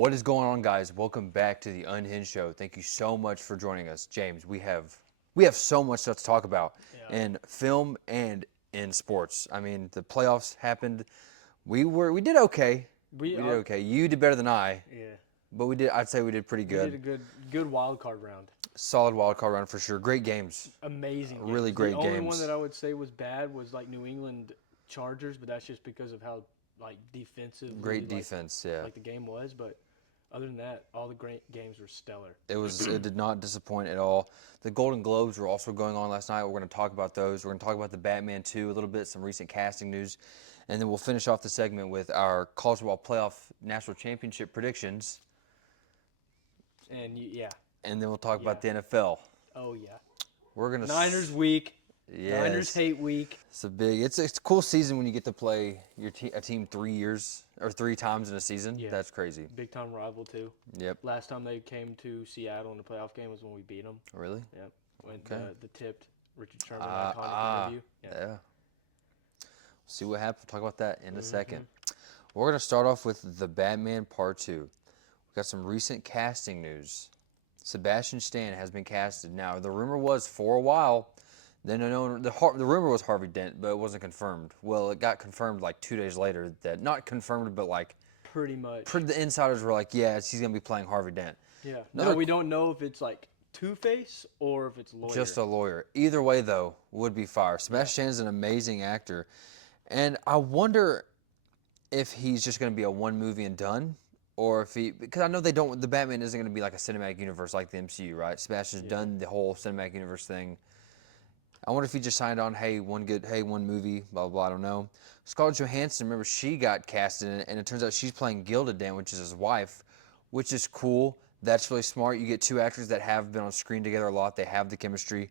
What is going on, guys? Welcome back to the Unhinged Show. Thank you so much for joining us, James. We have so much stuff to talk about in film and in sports. I mean, the playoffs happened. We did okay. We did okay. You did better than I. Yeah. But we did. I'd say we did pretty good. We did a good wild card round. Solid wild card round for sure. Great games. Amazing games. Really great games. The only one that I would say was bad was like New England Chargers, but that's just because of how defensive. Great defense, yeah. Like the game was, but other than that, all the great games were stellar. It did not disappoint at all. The Golden Globes were also going on last night. We're going to talk about those. We're going to talk about the Batman 2 a little bit, some recent casting news, and then we'll finish off the segment with our college football playoff national championship predictions. And And then we'll talk about the NFL. Oh yeah. We're gonna Niners week. Yes. Niners hate week. It's a cool season when you get to play a team 3 times in a season. Yeah. That's crazy. Big time rival too. Yep. Last time they came to Seattle in the playoff game was when we beat them. Really? Yep. When Okay. the tipped Richard Sherman iconic interview. Yeah. See what happens. We'll talk about that in a second. We're gonna start off with the Batman Part 2. We've got some recent casting news. Sebastian Stan has been casted. Now the rumor was for a while. Then the rumor was Harvey Dent, but it wasn't confirmed. Well, it got confirmed like 2 days later. That not confirmed, but like pretty much. The insiders were like, "Yeah, he's gonna be playing Harvey Dent." Yeah. No, we don't know if it's like Two-Face or if it's lawyer. Just a lawyer. Either way, though, would be fire. Sebastian Stan's an amazing actor, and I wonder if he's just gonna be a one movie and done, or if because I know they don't. The Batman isn't gonna be like a cinematic universe like the MCU, right? Sebastian's done the whole cinematic universe thing. I wonder if he just signed on, one movie, blah, blah, blah, I don't know. Scarlett Johansson, remember, she got cast in it, and it turns out she's playing Gilda Dent, which is his wife, which is cool. That's really smart. You get two actors that have been on screen together a lot. They have the chemistry.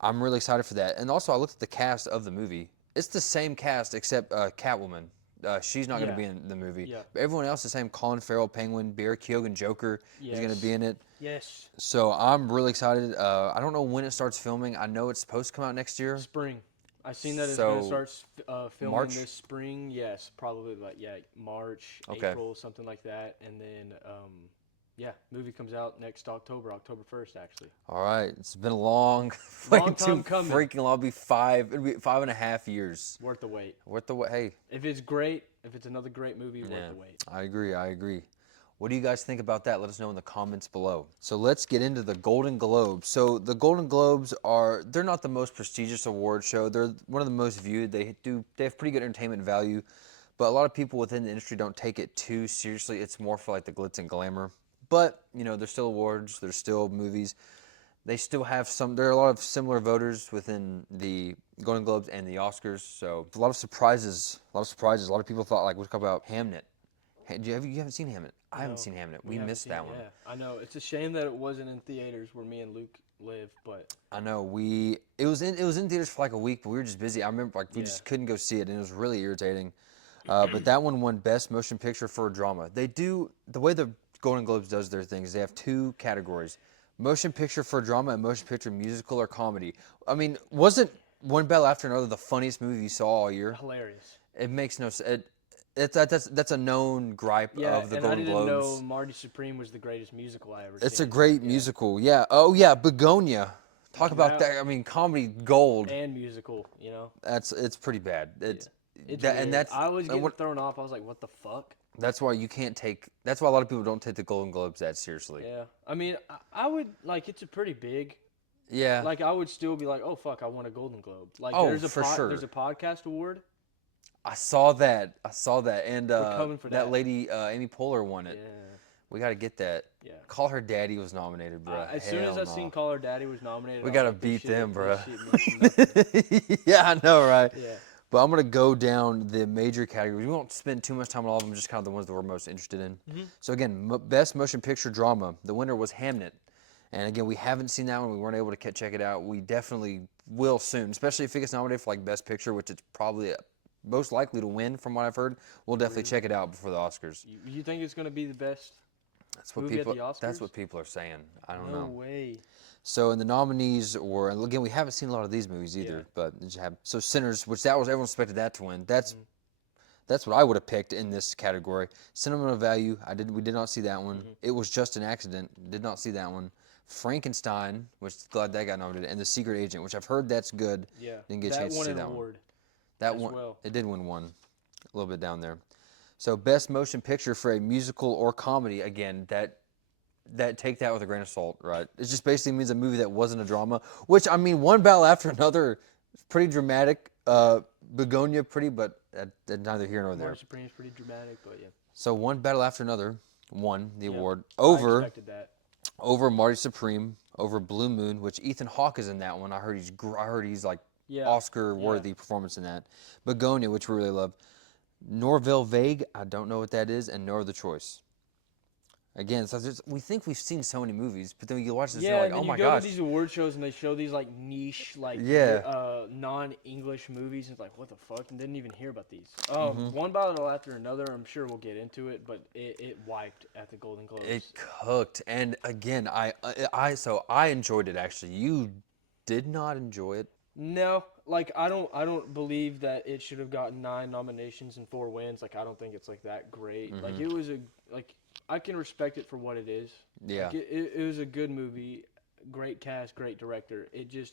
I'm really excited for that. And also, I looked at the cast of the movie. It's the same cast except Catwoman. She's not going to be in the movie. Yeah. But everyone else is the same. Colin Farrell, Penguin, Barry Keoghan, Joker is going to be in it. Yes. So I'm really excited. I don't know when it starts filming. I know it's supposed to come out next year. Spring. I've seen that it's going to start filming March? this spring. Yes, probably March, Okay. April, something like that. And then, movie comes out next October 1st, actually. All right. It's been a long time coming. Freaking long. It'll be 5.5 years. Worth the wait. Worth the wait. Hey. If it's great, if it's another great movie, worth the wait. I agree. What do you guys think about that? Let us know in the comments below. So let's get into the Golden Globes. So the Golden Globes they're not the most prestigious award show. They're one of the most viewed. They have pretty good entertainment value, but a lot of people within the industry don't take it too seriously. It's more for like the glitz and glamour. But, there's still awards, there's still movies. They still have there are a lot of similar voters within the Golden Globes and the Oscars. So a lot of surprises. A lot of people thought, like, we'll talk about Hamnet. You haven't seen Hamnet? I haven't seen Hamnet. We missed that one. Yeah, I know. It's a shame that it wasn't in theaters where me and Luke live, but I know it was in theaters for like a week, but we were just busy. I remember we just couldn't go see it, and it was really irritating. But that one won Best Motion Picture for a Drama. They do the way the Golden Globes does their things. They have two categories: Motion Picture for a Drama and Motion Picture Musical or Comedy. I mean, wasn't One Battle After Another the funniest movie you saw all year? hilarious. It makes no sense. That's a known gripe of the Golden Globes. I didn't know Marty Supreme was the greatest musical I ever seen. It's a great musical. Yeah. Oh yeah, Begonia. Talk about that. I mean, comedy gold. And musical. It's pretty bad. I was getting thrown off. I was like, what the fuck? That's why that's why a lot of people don't take the Golden Globes that seriously. Yeah. I mean, I would it's a pretty big. Yeah. Like I would still be like, oh fuck, I won a Golden Globe. Like for sure. There's a podcast award. I saw that, and coming for that. lady Amy Poehler won it. Yeah. We got to get that. Yeah. Call Her Daddy was nominated, bro. As soon as I seen Call Her Daddy was nominated, we got to beat them, bro. Shit Yeah, I know, right? Yeah. But I'm going to go down the major categories. We won't spend too much time on all of them, just kind of the ones that we're most interested in. So again, Best Motion Picture Drama. The winner was Hamnet. And again, we haven't seen that one. We weren't able to check it out. We definitely will soon, especially if it gets nominated for like Best Picture, which it's probably most likely to win from what I've heard. We'll definitely check it out before the Oscars. You think it's going to be the best movie at the Oscars? That's what people are saying. I don't know. No way. So, and the nominees were, and again, we haven't seen a lot of these movies either, but so Sinners, which everyone expected that to win. That's That's what I would have picked in this category. Sentimental value, we did not see that one. Mm-hmm. It was just an accident. Did not see that one. Frankenstein, which glad that got nominated, and The Secret Agent, which I've heard that's good. Yeah, Didn't get a that chance to won see an that one. award. That as one, well. it did win one, a little bit down there. So best motion picture for a musical or comedy. Again, that take that with a grain of salt, right? It just basically means a movie that wasn't a drama. Which I mean, one battle after another, pretty dramatic. Begonia, pretty, but neither here nor there. Marty Supreme's pretty dramatic, but yeah. So one battle after another won the award I expected that. over Marty Supreme, over Blue Moon, which Ethan Hawke is in that one. I heard he's like Oscar-worthy performance in that. Begonia, which we really love. Norville Vague, I don't know what that is, and No Other Choice. Again, so we think we've seen so many movies, but then you watch this and you're like, oh my gosh. You gosh. go to these award shows and they show these like niche, like non-English movies, and it's like, what the fuck? And didn't even hear about these. One battle after another. I'm sure we'll get into it, but it wiped at the Golden Globes. It cooked, and again, I enjoyed it actually. You did not enjoy it. No, like I don't believe that it should have gotten 9 nominations and 4 wins. Like I don't think it's like that great. Like it was I can respect it for what it is. Yeah. Like it was a good movie, great cast, great director.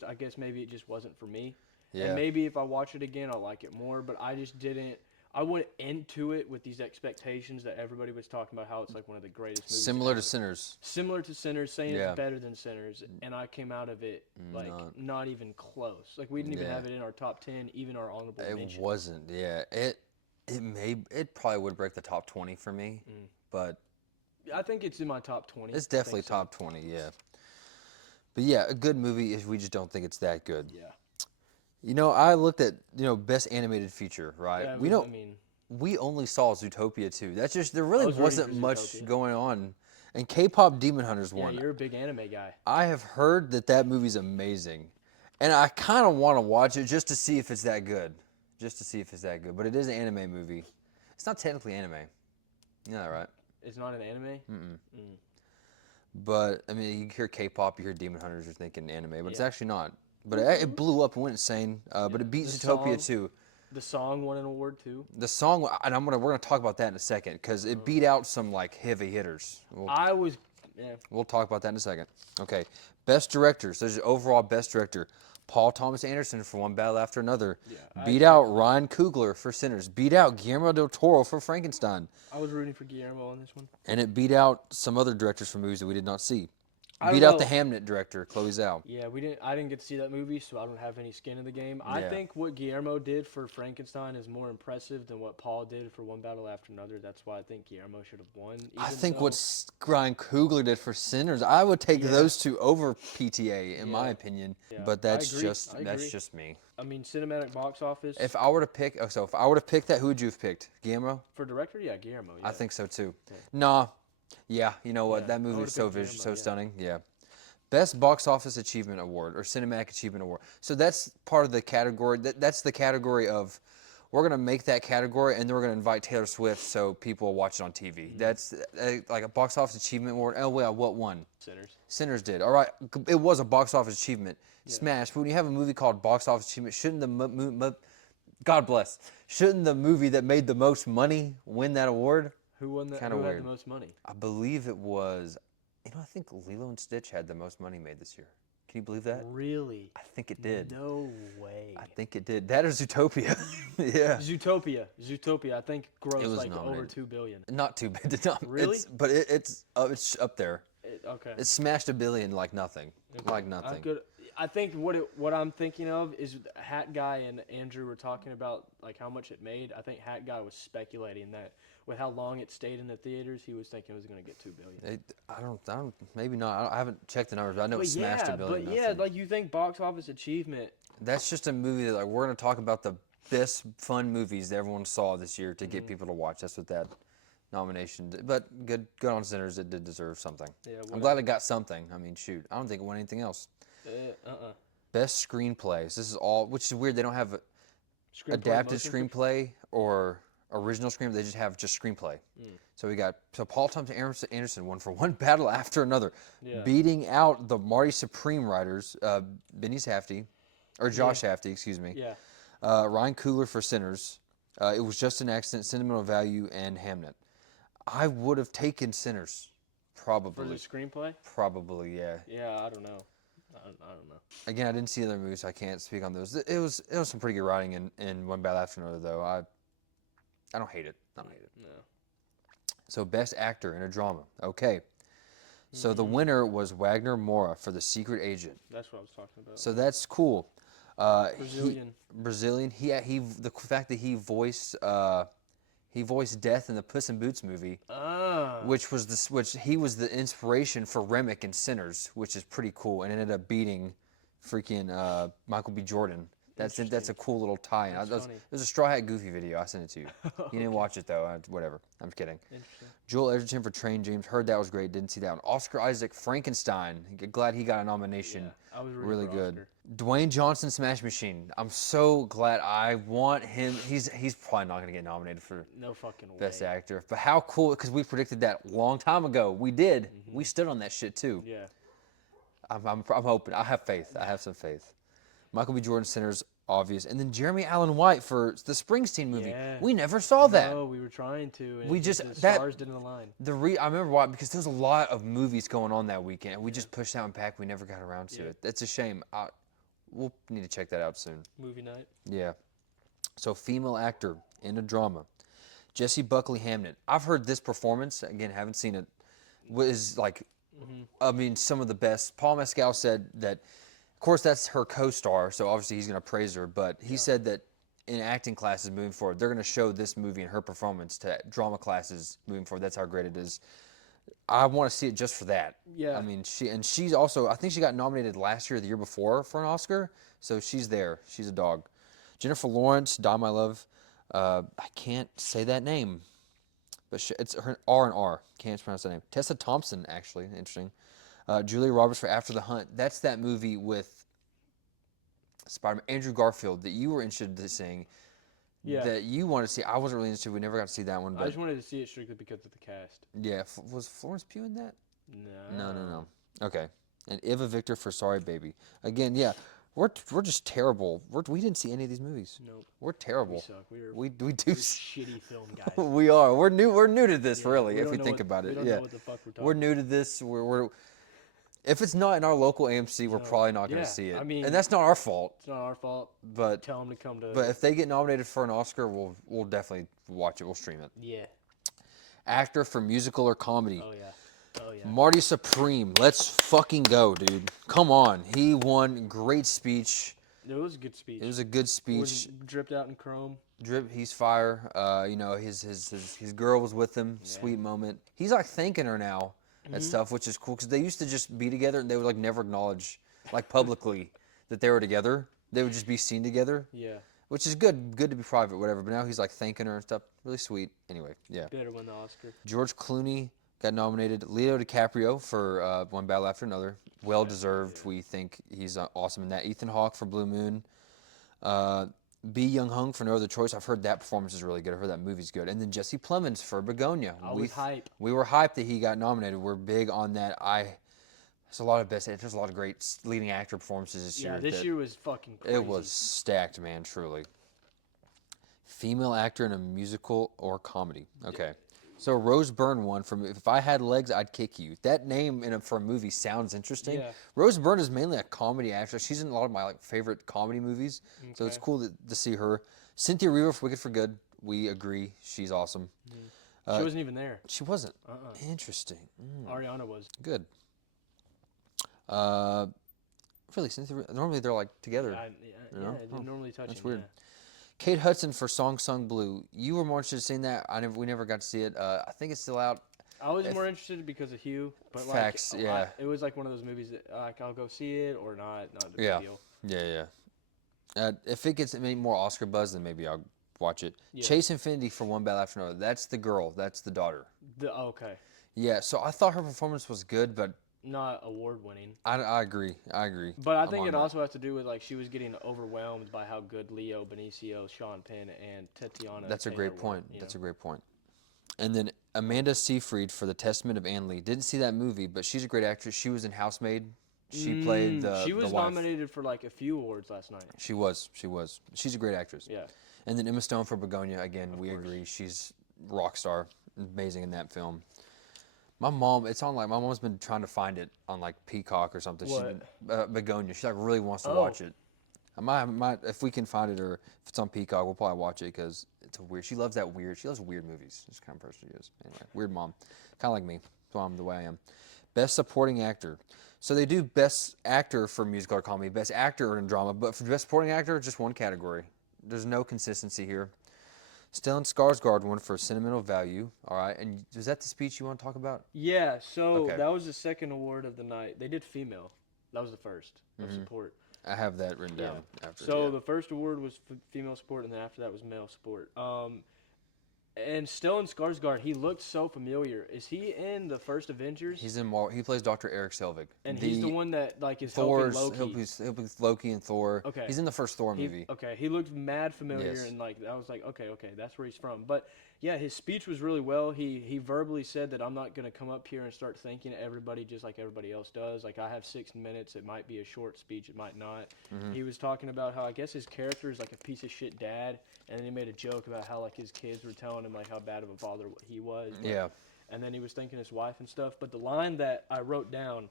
I guess maybe it just wasn't for me. Yeah. And maybe if I watch it again, I'll like it more. But I just didn't. I went into it with these expectations that everybody was talking about how it's like one of the greatest movies. Similar to Sinners. Similar to Sinners, saying it's better than Sinners, and I came out of it like not even close. Like we didn't even have it in our top 10, even our honorable mention. It wasn't. Yeah. It probably would break the top 20 for me, but I think it's in my top 20. it's definitely top 20. Yeah. But yeah, a good movie if we just don't think it's that good. Yeah. You know, I looked at, best animated feature, right? Yeah, we only saw Zootopia 2. That's just, there really wasn't much Zootopia. going on. And K-pop Demon Hunters won. Yeah, you're a big anime guy. I have heard that movie's amazing. And I kind of want to watch it just to see if it's that good. But it is an anime movie. It's not technically anime. You know that, right? It's not an anime? But, I mean, you hear K-pop, you hear Demon Hunters, you're thinking anime. But it's actually not. But it blew up and went insane. But it beat Zootopia 2. The song won an award too. The song, and we're gonna talk about that in a second because it beat out some like heavy hitters. We'll talk about that in a second. Okay, best director. So there's overall best director. Paul Thomas Anderson for One Battle After Another. Beat out Ryan Coogler for Sinners. Beat out Guillermo del Toro for Frankenstein. I was rooting for Guillermo on this one. And it beat out some other directors for movies that we did not see. Beat out the Hamnet director, Chloe Zhao. Yeah, I didn't get to see that movie, so I don't have any skin in the game. I think what Guillermo did for Frankenstein is more impressive than what Paul did for One Battle After Another. That's why I think Guillermo should have won. I think what Ryan Coogler did for Sinners, I would take those two over PTA in my opinion. Yeah. But that's just me. I mean, cinematic box office. If I were to pick, that, who would you have picked? Guillermo? For director, yeah, Guillermo. Yeah. I think so too. Yeah. Nah. Yeah, you know what? That movie is so stunning. Yeah. Best Box Office Achievement Award or Cinematic Achievement Award. So that's part of the category. That's the category of we're going to make that category and then we're going to invite Taylor Swift so people will watch it on TV. Mm-hmm. That's like a Box Office Achievement Award. Oh, well, what won? Sinners did. All right. It was a Box Office Achievement. Yeah. Smash. But when you have a movie called Box Office Achievement, God bless, shouldn't the movie that made the most money win that award? Who won that? Who had the most money? I believe it was, I think Lilo and Stitch had the most money made this year. Can you believe that? Really? I think it did. No way. I think it did. That is Zootopia. Yeah. Zootopia. I think grossed like over $2 billion. Not too big. No, really? But it's up there. Okay. It smashed $1 billion like nothing. Okay. Like nothing. I think what I'm thinking of is Hat Guy and Andrew were talking about like how much it made. I think Hat Guy was speculating that with how long it stayed in the theaters, he was thinking it was going to get $2 billion. I don't. Maybe not. I haven't checked the numbers, but I know it smashed $1 billion. But yeah, like you think box office achievement. That's just a movie that like we're going to talk about the best fun movies that everyone saw this year to get people to watch. That's what that nomination did. But good on Sinners. It did deserve something. Yeah, I'm glad it got something. I mean, shoot, I don't think it won anything else. Best screenplays. This is all, which is weird. They don't have adapted screenplay or original screenplay. They just have screenplay. So Paul Thomas Anderson won for One Battle After Another, beating out the Marty Supreme writers, Josh Hafty, excuse me. Yeah. Ryan Coogler for Sinners, It Was Just an Accident, Sentimental Value, and Hamnet. I would have taken Sinners, For the probably. screenplay? Probably, yeah. Yeah, I don't know. I don't know. Again, I didn't see other movies, so I can't speak on those. It was some pretty good writing in One Bad After Another, though. I don't hate it. I don't hate it. No. So, Best Actor in a Drama. Okay. So the winner was Wagner Moura for The Secret Agent. That's what I was talking about. So that's cool. Brazilian. Brazilian. The fact that he voiced Death in the Puss in Boots movie, which he was the inspiration for Remick in Sinners, which is pretty cool, and ended up beating freaking Michael B. Jordan. That's a cool little tie-in. It was a Straw Hat Goofy video. I sent it to you. You didn't watch it though. Whatever. I'm kidding. Interesting. Joel Edgerton for Train James. Heard that was great. Didn't see that one. Oscar Isaac, Frankenstein. Glad he got a nomination. Yeah, I was really for good. Oscar. Dwayne Johnson, Smash Machine. I'm so glad. I want him. He's probably not gonna get nominated for No fucking way. Best Actor. But how cool? Because we predicted that a long time ago. We did. We stood on that shit too. Yeah. I'm hoping. I have faith. I have some faith. Michael B. Jordan, Sinners, obvious, and then Jeremy Allen White for the Springsteen movie. Yeah. We never saw that. No, we were trying to. And We the just- stars didn't align. I remember why, because there was a lot of movies going on that weekend. We just pushed that one back. We never got around to it. That's a shame. We'll need to check that out soon. Movie night. Yeah. So female actor in a drama, Jessie Buckley Hamnet. I've heard this performance again. Haven't seen it. Was like, I mean, some of the best. Paul Mescal said that. Of course, that's her co-star, so obviously he's going to praise her. But he said that in acting classes moving forward, they're going to show this movie and her performance to drama classes moving forward. That's how great it is. I want to see it just for that. Yeah. I mean, she's also, I think she got nominated last year or the year before for an Oscar, so she's there. She's a dog. Jennifer Lawrence, Die My Love. I can't say that name, but it's her R&R. Can't pronounce that name. Tessa Thompson, actually, interesting. Julia Roberts for After the Hunt. That's that movie with Spider-Man, Andrew Garfield, that you were interested in seeing. Yeah. That you wanted to see. I wasn't really interested. We never got to see that one. But I just wanted to see it strictly because of the cast. yeah, was Florence Pugh in that? No. No. Okay. And Eva Victor for Sorry Baby. Again, yeah, we're just terrible. We didn't see any of these movies. Nope. We're terrible. We suck. We do. We're shitty film guys. We are. We're new to this, Yeah, really. we If don't we know think what- about it, we don't yeah. know what the fuck we're talking We're new to this. We're if it's not in our local AMC, we're probably not going to Yeah, see it. I mean- and that's not our fault. It's not our fault. But Tell them to come to. if they get nominated for an Oscar, we'll definitely watch it. We'll stream it. Yeah. Actor for musical or comedy. Oh yeah. Oh yeah. Marty Supreme. Let's fucking go, dude. Come on. He won. Great speech. It was a good speech. It was a good Was speech. dripped out in chrome. Drip, he's fire. His girl was with him. Sweet moment. He's like thanking her now and stuff, which is cool because they used to just be together and they would like never acknowledge like publicly that they were together. They would just be seen together, Yeah. which is good. Good to be private, whatever. But now he's like thanking her and stuff. Really sweet. Anyway, yeah. Better win the Oscar. George Clooney got nominated. Leo DiCaprio for One Battle After Another. Well deserved. We think he's awesome in that. Ethan Hawke for Blue Moon. B. Young Hung for No Other Choice. I've heard that performance is really good. I've heard that movie's good. And then Jesse Plemons for Begonia. I was hype. We were hyped that he got nominated. We're big on that. There's a lot of there's a lot of great leading actor performances this year. Yeah, this year was fucking crazy. It was stacked, man, truly. Female actor in a musical or comedy. Okay. So Rose Byrne won from If I Had Legs, I'd Kick You. That name for a movie sounds interesting. Yeah. Rose Byrne is mainly a comedy actress. She's in a lot of my favorite comedy movies. So it's Okay. cool to see her. Cynthia Erivo for Wicked for Good. We agree. She's awesome. She wasn't even there. She wasn't. Uh-uh. Interesting. Ariana was. Good. Really, Cynthia. Normally they're like together. Yeah, know? they normally touch That's him, weird. yeah. Kate Hudson for Song Sung Blue. You were more interested in seeing that. We never got to see it. I think it's still out. I was more interested because of Hugh, but like, Facts, yeah. it was like one of those movies that like I'll go see it or not a big Yeah. deal. Yeah. If it gets maybe more Oscar buzz, then maybe I'll watch it. Yeah. Chase Infinity for One Battle After Another. That's the girl. That's the daughter. Okay, Yeah. So I thought her performance was good, but not award winning. I agree. But I I'm think on it that. also has to do with like she was getting overwhelmed by how good Leo, Benicio, Sean Penn, and Tatiana. That's a Taylor great were, point. you That's know? a great point. And then Amanda Seyfried for The Testament of Anne Lee. Didn't see that movie, but she's a great actress. She was in Housemaid. She played the She was the wife. nominated for like a few awards last night. She was. She's a great actress. Yeah. And then Emma Stone for Begonia, again, we course. agree. She's rock star, amazing in that film. My mom, it's on like, my mom's been trying to find it on like Peacock or something. She's What? been, Begonia. She like really wants to Oh, watch it. I might, if we can find it or if it's on Peacock, we'll probably watch it because it's a weird. She loves that weird. She loves weird movies. That's the kind of person she is. Anyway, weird mom, kind of like me. That's why I'm the way I am. Best supporting actor. So they do best actor for musical or comedy, best actor in drama, but for best supporting actor, just one category. There's no consistency here. Stellan Skarsgård won for sentimental value. All right, and is that the speech you want to talk about? yeah. So Okay. that was the second award of the night. They did female. That was the first of support. I have that written Yeah. down after. So Yeah. the first award was female support, and then after that was male support. And Stellan Skarsgård, he looked so familiar. Is he in the first Avengers? He's in he plays Dr. Eric Selvig. And he's the one that like is Thor's helping Loki. he'll be Loki and Thor. Okay. He's in the first Thor movie. Okay, he looked mad familiar, Yes. and like I was like, okay, that's where he's from. But yeah, his speech was really well. He verbally said that I'm not gonna come up here and start thanking everybody just like everybody else does. Like I have 6 minutes. It might be a short speech. It might not. He was talking about how I guess his character is like a piece of shit dad, and then he made a joke about how like his kids were telling him like how bad of a father he was. But, Yeah. and then he was thanking his wife and stuff. But the line that I wrote down,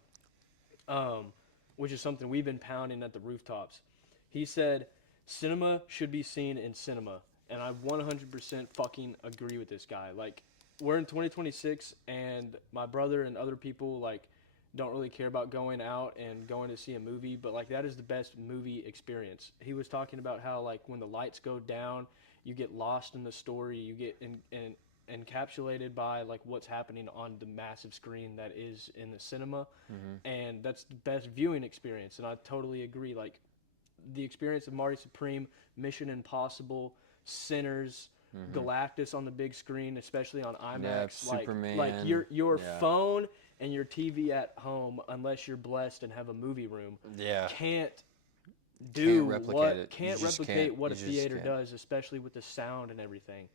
which is something we've been pounding at the rooftops, he said, "Cinema should be seen in cinema," and I 100% fucking agree with this guy. Like, we're in 2026, and my brother and other people like don't really care about going out and going to see a movie, but like that is the best movie experience. He was talking about how like when the lights go down, you get lost in the story, you get encapsulated by like what's happening on the massive screen that is in the cinema, and that's the best viewing experience. And I totally agree. Like the experience of Marty Supreme, Mission Impossible, Sinners, Galactus on the big screen, especially on IMAX. Yeah, like Superman. Your Yeah. phone and your TV at home, unless you're blessed and have a movie room, Yeah. can't replicate it. You just replicate can't. what a You just theater can't. does, especially with the sound and everything.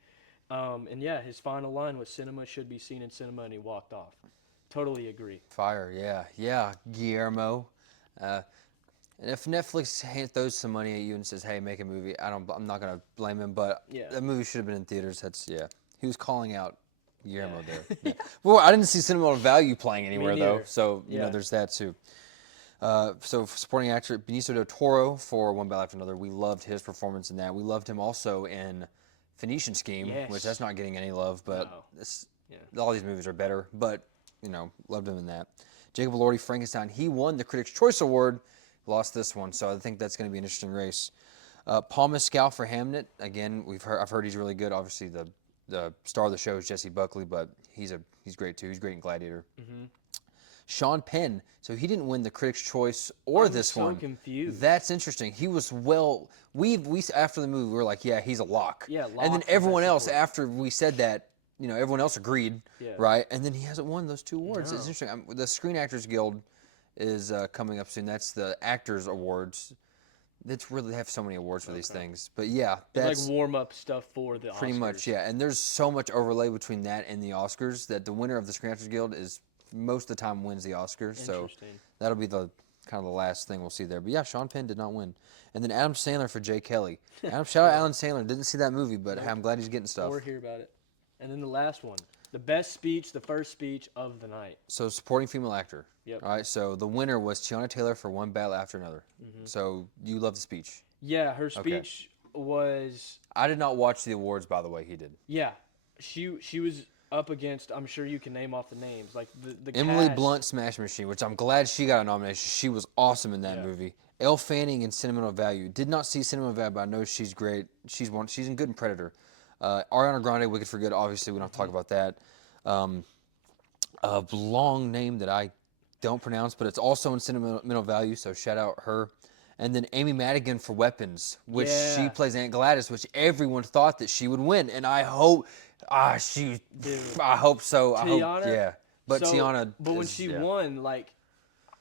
And yeah, his final line was "Cinema should be seen in cinema," and he walked off. Totally agree. Fire. Yeah. Guillermo. And if Netflix throws some money at you and says, "Hey, make a movie," I'm not gonna blame him. But Yeah. that movie should have been in theaters. He was calling out Guillermo there. Yeah. Well, I didn't see Cinema Value playing anywhere though, neither. so Yeah. there's that too. So for supporting actor Benicio del Toro for One Battle After Another, we loved his performance in that. We loved him also in Phoenician Scheme, Yes. which that's not getting any love, but No. all these movies are better. But loved him in that. Jacob Elordi, Frankenstein, he won the Critics' Choice Award, lost this one, so I think that's going to be an interesting race. Paul Mescal for Hamnet, again, I've heard he's really good. Obviously, the star of the show is Jesse Buckley, but he's great too. He's great in Gladiator. Sean Penn, so he didn't win the Critics' Choice or this so one. confused. That's interesting. He was we after the movie we were like, yeah, he's a lock. Yeah, And then lock for everyone best else support. after we said that, everyone else agreed, Yeah. right? And then he hasn't won those 2 awards. No. It's interesting. The Screen Actors Guild is coming up soon. That's the Actors Awards. They have so many awards for these things. But yeah, that's It's like warm up stuff for the pretty Oscars. much, yeah. And there's so much overlay between that and the Oscars that the winner of the Screen Actors Guild is most of the time wins the Oscars. So Interesting. that'll be the kind of the last thing we'll see there. But yeah, Sean Penn did not win. And then Adam Sandler for Jay Kelly. Shout out Alan Sandler. Didn't see that movie, but I'm glad he's getting stuff. Or hear about it. And then the last one, the best speech, the first speech of the night. So supporting female actor. Yep. All right. So the winner was Tiana Taylor for One Battle After Another. So you love the speech. Yeah, her speech was. I did not watch the awards, by the way. He did. Yeah, she was up against. I'm sure you can name off the names, like the Emily cast. Blunt, Smash Machine, which I'm glad she got a nomination. She was awesome in that Yeah. movie. Elle Fanning in Sentimental Value. Did not see Sentimental Value, but I know she's great. She's in Good and Predator. Ariana Grande, Wicked for Good. Obviously, we don't have to talk about that. A long name that I don't pronounce, but it's also in Sentimental Value, so shout out her. And then Amy Madigan for Weapons, which she Yeah. plays Aunt Gladys, which everyone thought that she would win, and I hope, I hope so. I hope, Tiana- yeah. But So, Tiana, But when she won, like,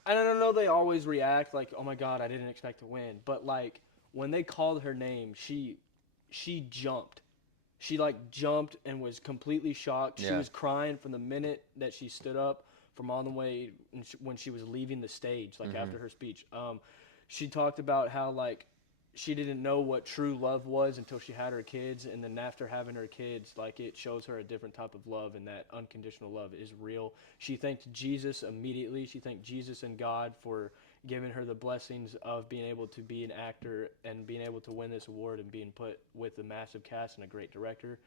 I don't know, they always react like, "Oh my God, I didn't expect to win." But like when they called her name, she jumped. She like jumped and was completely shocked. She Yeah. was crying from the minute that she stood up from all the way when she was leaving the stage, like after her speech. She talked about how like she didn't know what true love was until she had her kids, and then after having her kids, like, it shows her a different type of love, and that unconditional love is real. She thanked Jesus immediately. She thanked Jesus and God for giving her the blessings of being able to be an actor and being able to win this award and being put with a massive cast and a great director.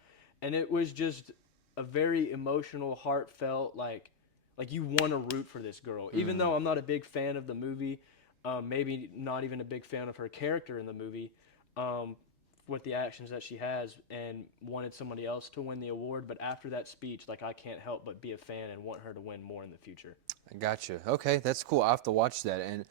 And it was just a very emotional, heartfelt, like you want to root for this girl. Even though I'm not a big fan of the movie, maybe not even a big fan of her character in the movie, with the actions that she has, and wanted somebody else to win the award. But after that speech, like, I can't help but be a fan and want her to win more in the future. I gotcha. Okay, that's cool. I have to watch that. And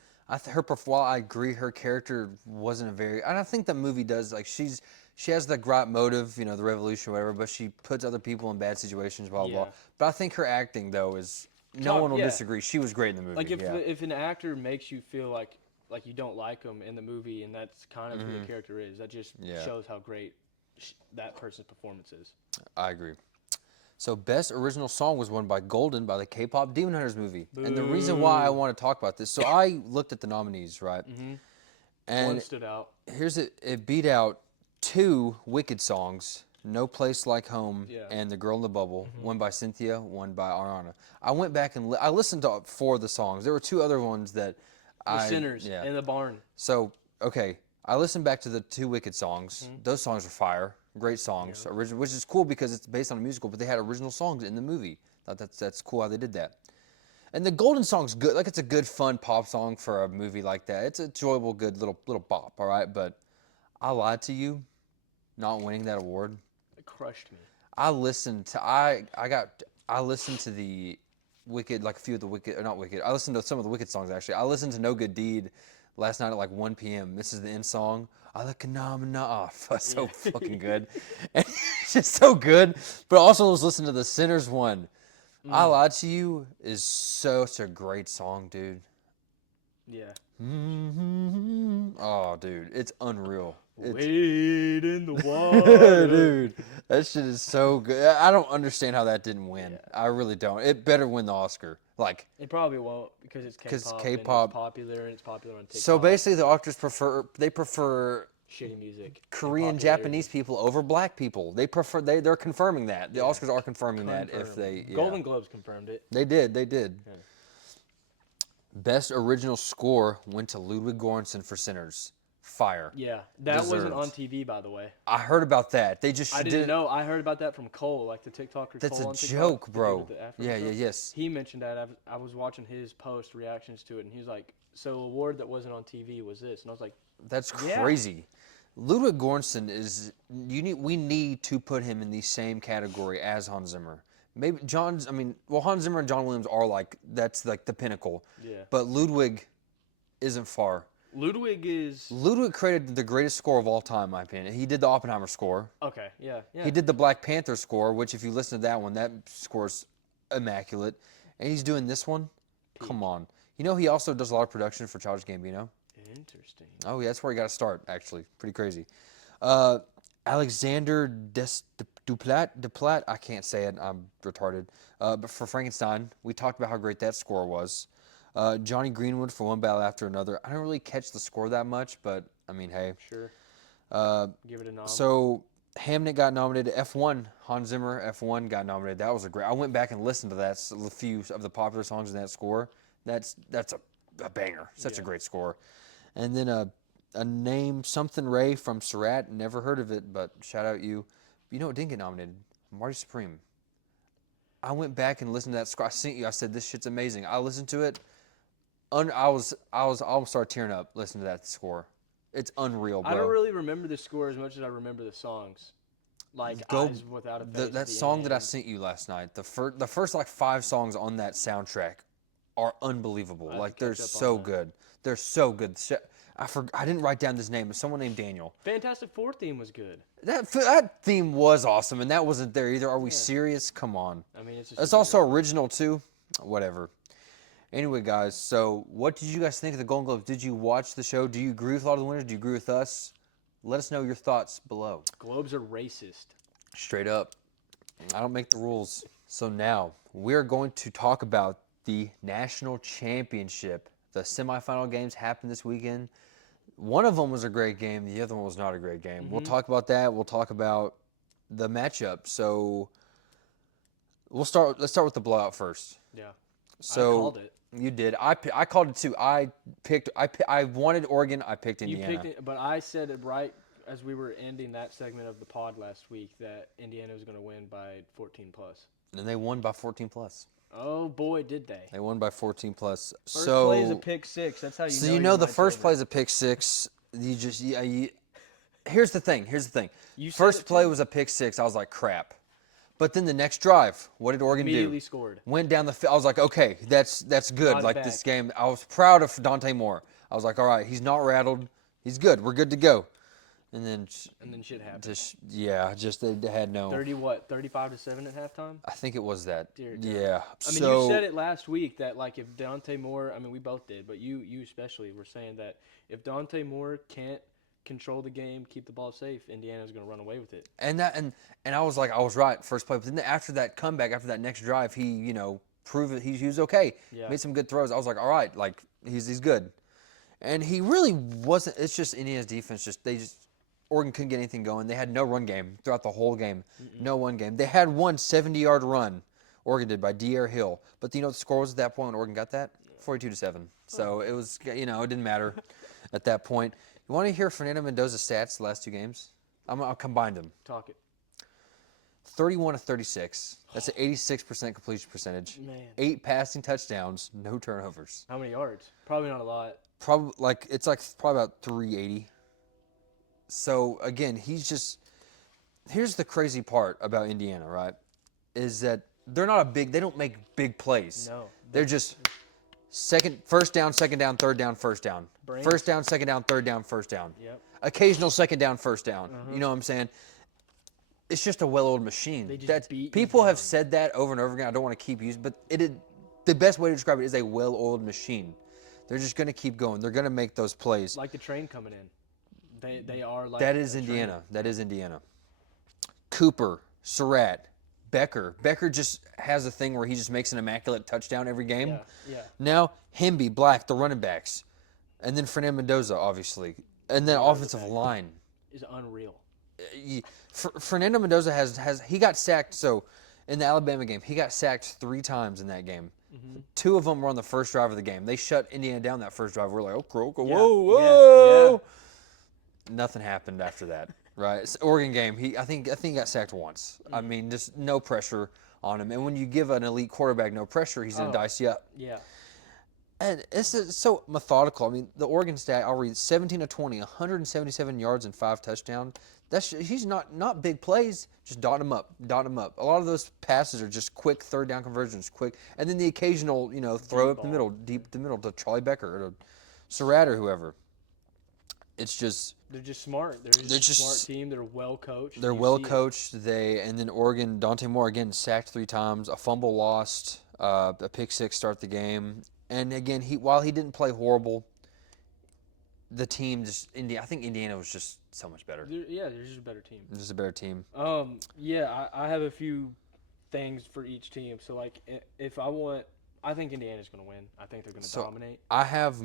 while I agree her character wasn't a very, and I think the movie does, like, she has the great motive, you know, the revolution or whatever, but she puts other people in bad situations, blah, blah, Yeah. blah. But I think her acting, though, is, no one will Yeah. disagree. She was great in the movie. Like, yeah. if an actor makes you feel like you don't like them in the movie, and that's kind of who the character is, that just shows how great that person's performance is. I agree. So, Best Original Song was won by Golden by the K-pop Demon Hunters movie. Boo. And the reason why I want to talk about this, so I looked at the nominees, right? And One stood out. it beat out 2 Wicked songs, No Place Like Home Yeah. and The Girl in the Bubble, one by Cynthia, one by Ariana. I went back and I listened to 4 of the songs. There were 2 other ones that The Sinners and The Barn. So, okay, I listened back to the 2 Wicked songs. Those songs are fire. Great songs. Original, which is cool because it's based on a musical, but they had original songs in the movie. Thought that's cool how they did that. And the Golden song's good. Like, it's a good, fun pop song for a movie like that. It's a enjoyable, good little bop, all right? But I lied to you, not winning that award. It crushed me. I listened to I listened to the Wicked, like a few of the Wicked, or not Wicked. I listened to some of the Wicked songs actually. I listened to No Good Deed last night at like 1 p.m. This is the end song. I like so fucking good. And it's just so good. But also I was listening to the Sinners one. I Lied to You is such a great song, dude. Yeah. Oh, dude, it's unreal. Wade in the water. Dude, that shit is so good. I don't understand how that didn't win. I really don't. It better win the Oscar. Like, It probably won't because it's K-pop. K-pop. And it's popular, and it's popular on TikTok. so basically, the actors prefer Shitty music. Korean, and popularity. Japanese people over black people. They're confirming that. The Oscars are confirming that if they Golden Globes confirmed it. They did. Best original score went to Ludwig Göransson for Sinners. Fire. Yeah, that wasn't Deserved. on TV, by the way. I heard about that. They just I didn't know. I heard about that from Cole, like the TikToker. That's Cole a on TikTok, joke, the dude bro. with the afro Yeah, stuff. yes. He mentioned that. I was watching his post reactions to it, and he was like, "So award that wasn't on TV was this," and I was like, That's Yeah. crazy. Ludwig Göransson is we need to put him in the same category as Hans Zimmer. Maybe Hans Zimmer and John Williams are that's like the pinnacle. Yeah. But Ludwig isn't far. Ludwig created the greatest score of all time, in my opinion. He did the Oppenheimer score. Okay, yeah. He did the Black Panther score, which if you listen to that one, that score's immaculate. And he's doing this one. Come on. You know he also does a lot of production for Childish Gambino. Interesting. Oh, yeah, that's where he got to start, actually. Pretty crazy. Alexander Desplat, I can't say it, I'm retarded. But for Frankenstein, we talked about how great that score was. Johnny Greenwood for One Battle After Another. I don't really catch the score that much, but, I mean, hey. Sure. Give it a nod. So, Hamnet got nominated. F1, Hans Zimmer, F1 got nominated. That was I went back and listened to that, a few of the popular songs in that score. That's a banger. Such a great score. And then a name, Something Ray from Surratt. Never heard of it, but shout out you. You know it didn't get nominated? Marty Supreme. I went back and listened to that score. I sent you. I said, this shit's amazing. I listened to it. I almost started tearing up listening to that score. It's unreal, bro. I don't really remember the score as much as I remember the songs. Like Eyes Without a Face. That song that I sent you last night, the first like 5 songs on that soundtrack are unbelievable. Like they're so good. They're so good. I didn't write down this name. It's someone named Daniel. Fantastic Four theme was good. That theme was awesome, and that wasn't there either. Are we serious? Come on. I mean, it's also original too. Whatever. Anyway, guys, so what did you guys think of the Golden Globes? Did you watch the show? Do you agree with a lot of the winners? Do you agree with us? Let us know your thoughts below. Globes are racist. Straight up. I don't make the rules. So now, we're going to talk about the national championship. The semifinal games happened this weekend. One of them was a great game. The other one was not a great game. We'll talk about that. We'll talk about the matchup. So let's start with the blowout first. Yeah. So I called it. You did. I called it too. I wanted Oregon. I picked Indiana. You picked it, but I said it right as we were ending that segment of the pod last week that Indiana was going to win by 14 plus. And they won by 14 plus. Oh boy, did they! They won by 14 plus. First so play is a pick six. That's how you. So know you know you're the my first favorite. play is a pick six. Here's the thing. You said First it play too. was a pick six. I was like, crap. But then the next drive, what did Oregon Immediately do? scored. Went down the field. I was like, okay, that's good. Got it Like back. this game, I was proud of Dante Moore. I was like, all right, he's not rattled. He's good. We're good to go. And then shit happened. Just they had no. 35-7 at halftime. I think it was that. Dear God. Yeah. I mean, so, you said it last week that like if Dante Moore, I mean, we both did, but you especially were saying that if Dante Moore can't control the game, keep the ball safe, Indiana's going to run away with it. And I was like, I was right first play. But then after that comeback, after that next drive, he proved it. He was okay. Yeah. Made some good throws. I was like, all right, like he's good. And he really wasn't. It's just Indiana's defense. Oregon couldn't get anything going. They had no run game throughout the whole game. No one game. They had one 70-yard run. Oregon did by D.R. Hill. But you know what the score was at that point when Oregon got that? 42-7. So it was, it didn't matter at that point. You want to hear Fernando Mendoza's stats the last two games? I'll combine them. Talk it. 31 of 36. That's an 86% completion percentage. Man. 8 passing touchdowns, no turnovers. How many yards? Probably not a lot. Probably probably about 380. So again, here's the crazy part about Indiana, right? Is that they don't make big plays. No. They're just first down, second down, third down, first down. Brains. First down, second down, third down, first down. Yep. Occasional second down, first down. You know what I'm saying? It's just a well-oiled machine. They just beat you people have down. said that over and over again. I don't want to keep using, but the best way to describe it is a well-oiled machine. They're just going to keep going. They're going to make those plays. Like the train coming in. They are like That is a Indiana. train. That is Indiana. Cooper, Surratt, Becker. Becker just has a thing where he just makes an immaculate touchdown every game. Yeah. Now, Hemby, Black, the running backs. And then Fernando Mendoza, obviously. And then offensive line. Is unreal. Fernando Mendoza he got sacked. So in the Alabama game, he got sacked 3 times in that game. 2 of them were on the first drive of the game. They shut Indiana down that first drive. We're like, whoa. Yeah. Nothing happened after that, right? It's Oregon game. I think he got sacked once. I mean, just no pressure on him. And when you give an elite quarterback no pressure, he's going to dice you up. Yeah. And it's so methodical. I mean, the Oregon stat, I'll read 17 of 20, 177 yards and 5 touchdowns. He's not big plays, just dot him up. A lot of those passes are just quick third down conversions, quick. And then the occasional, throw up the middle, deep the middle to Charlie Becker or to Surratt or whoever. It's just They're just smart. They're just a smart team. They're well coached. They're well coached. And then Oregon, Dante Moore again sacked 3 times, a fumble lost, a pick 6 start the game. And again, while he didn't play horrible, the team I think Indiana was just so much better. They're just a better team. Just a better team. I have a few things for each team. So like, I think Indiana's going to win. I think they're going to dominate. I have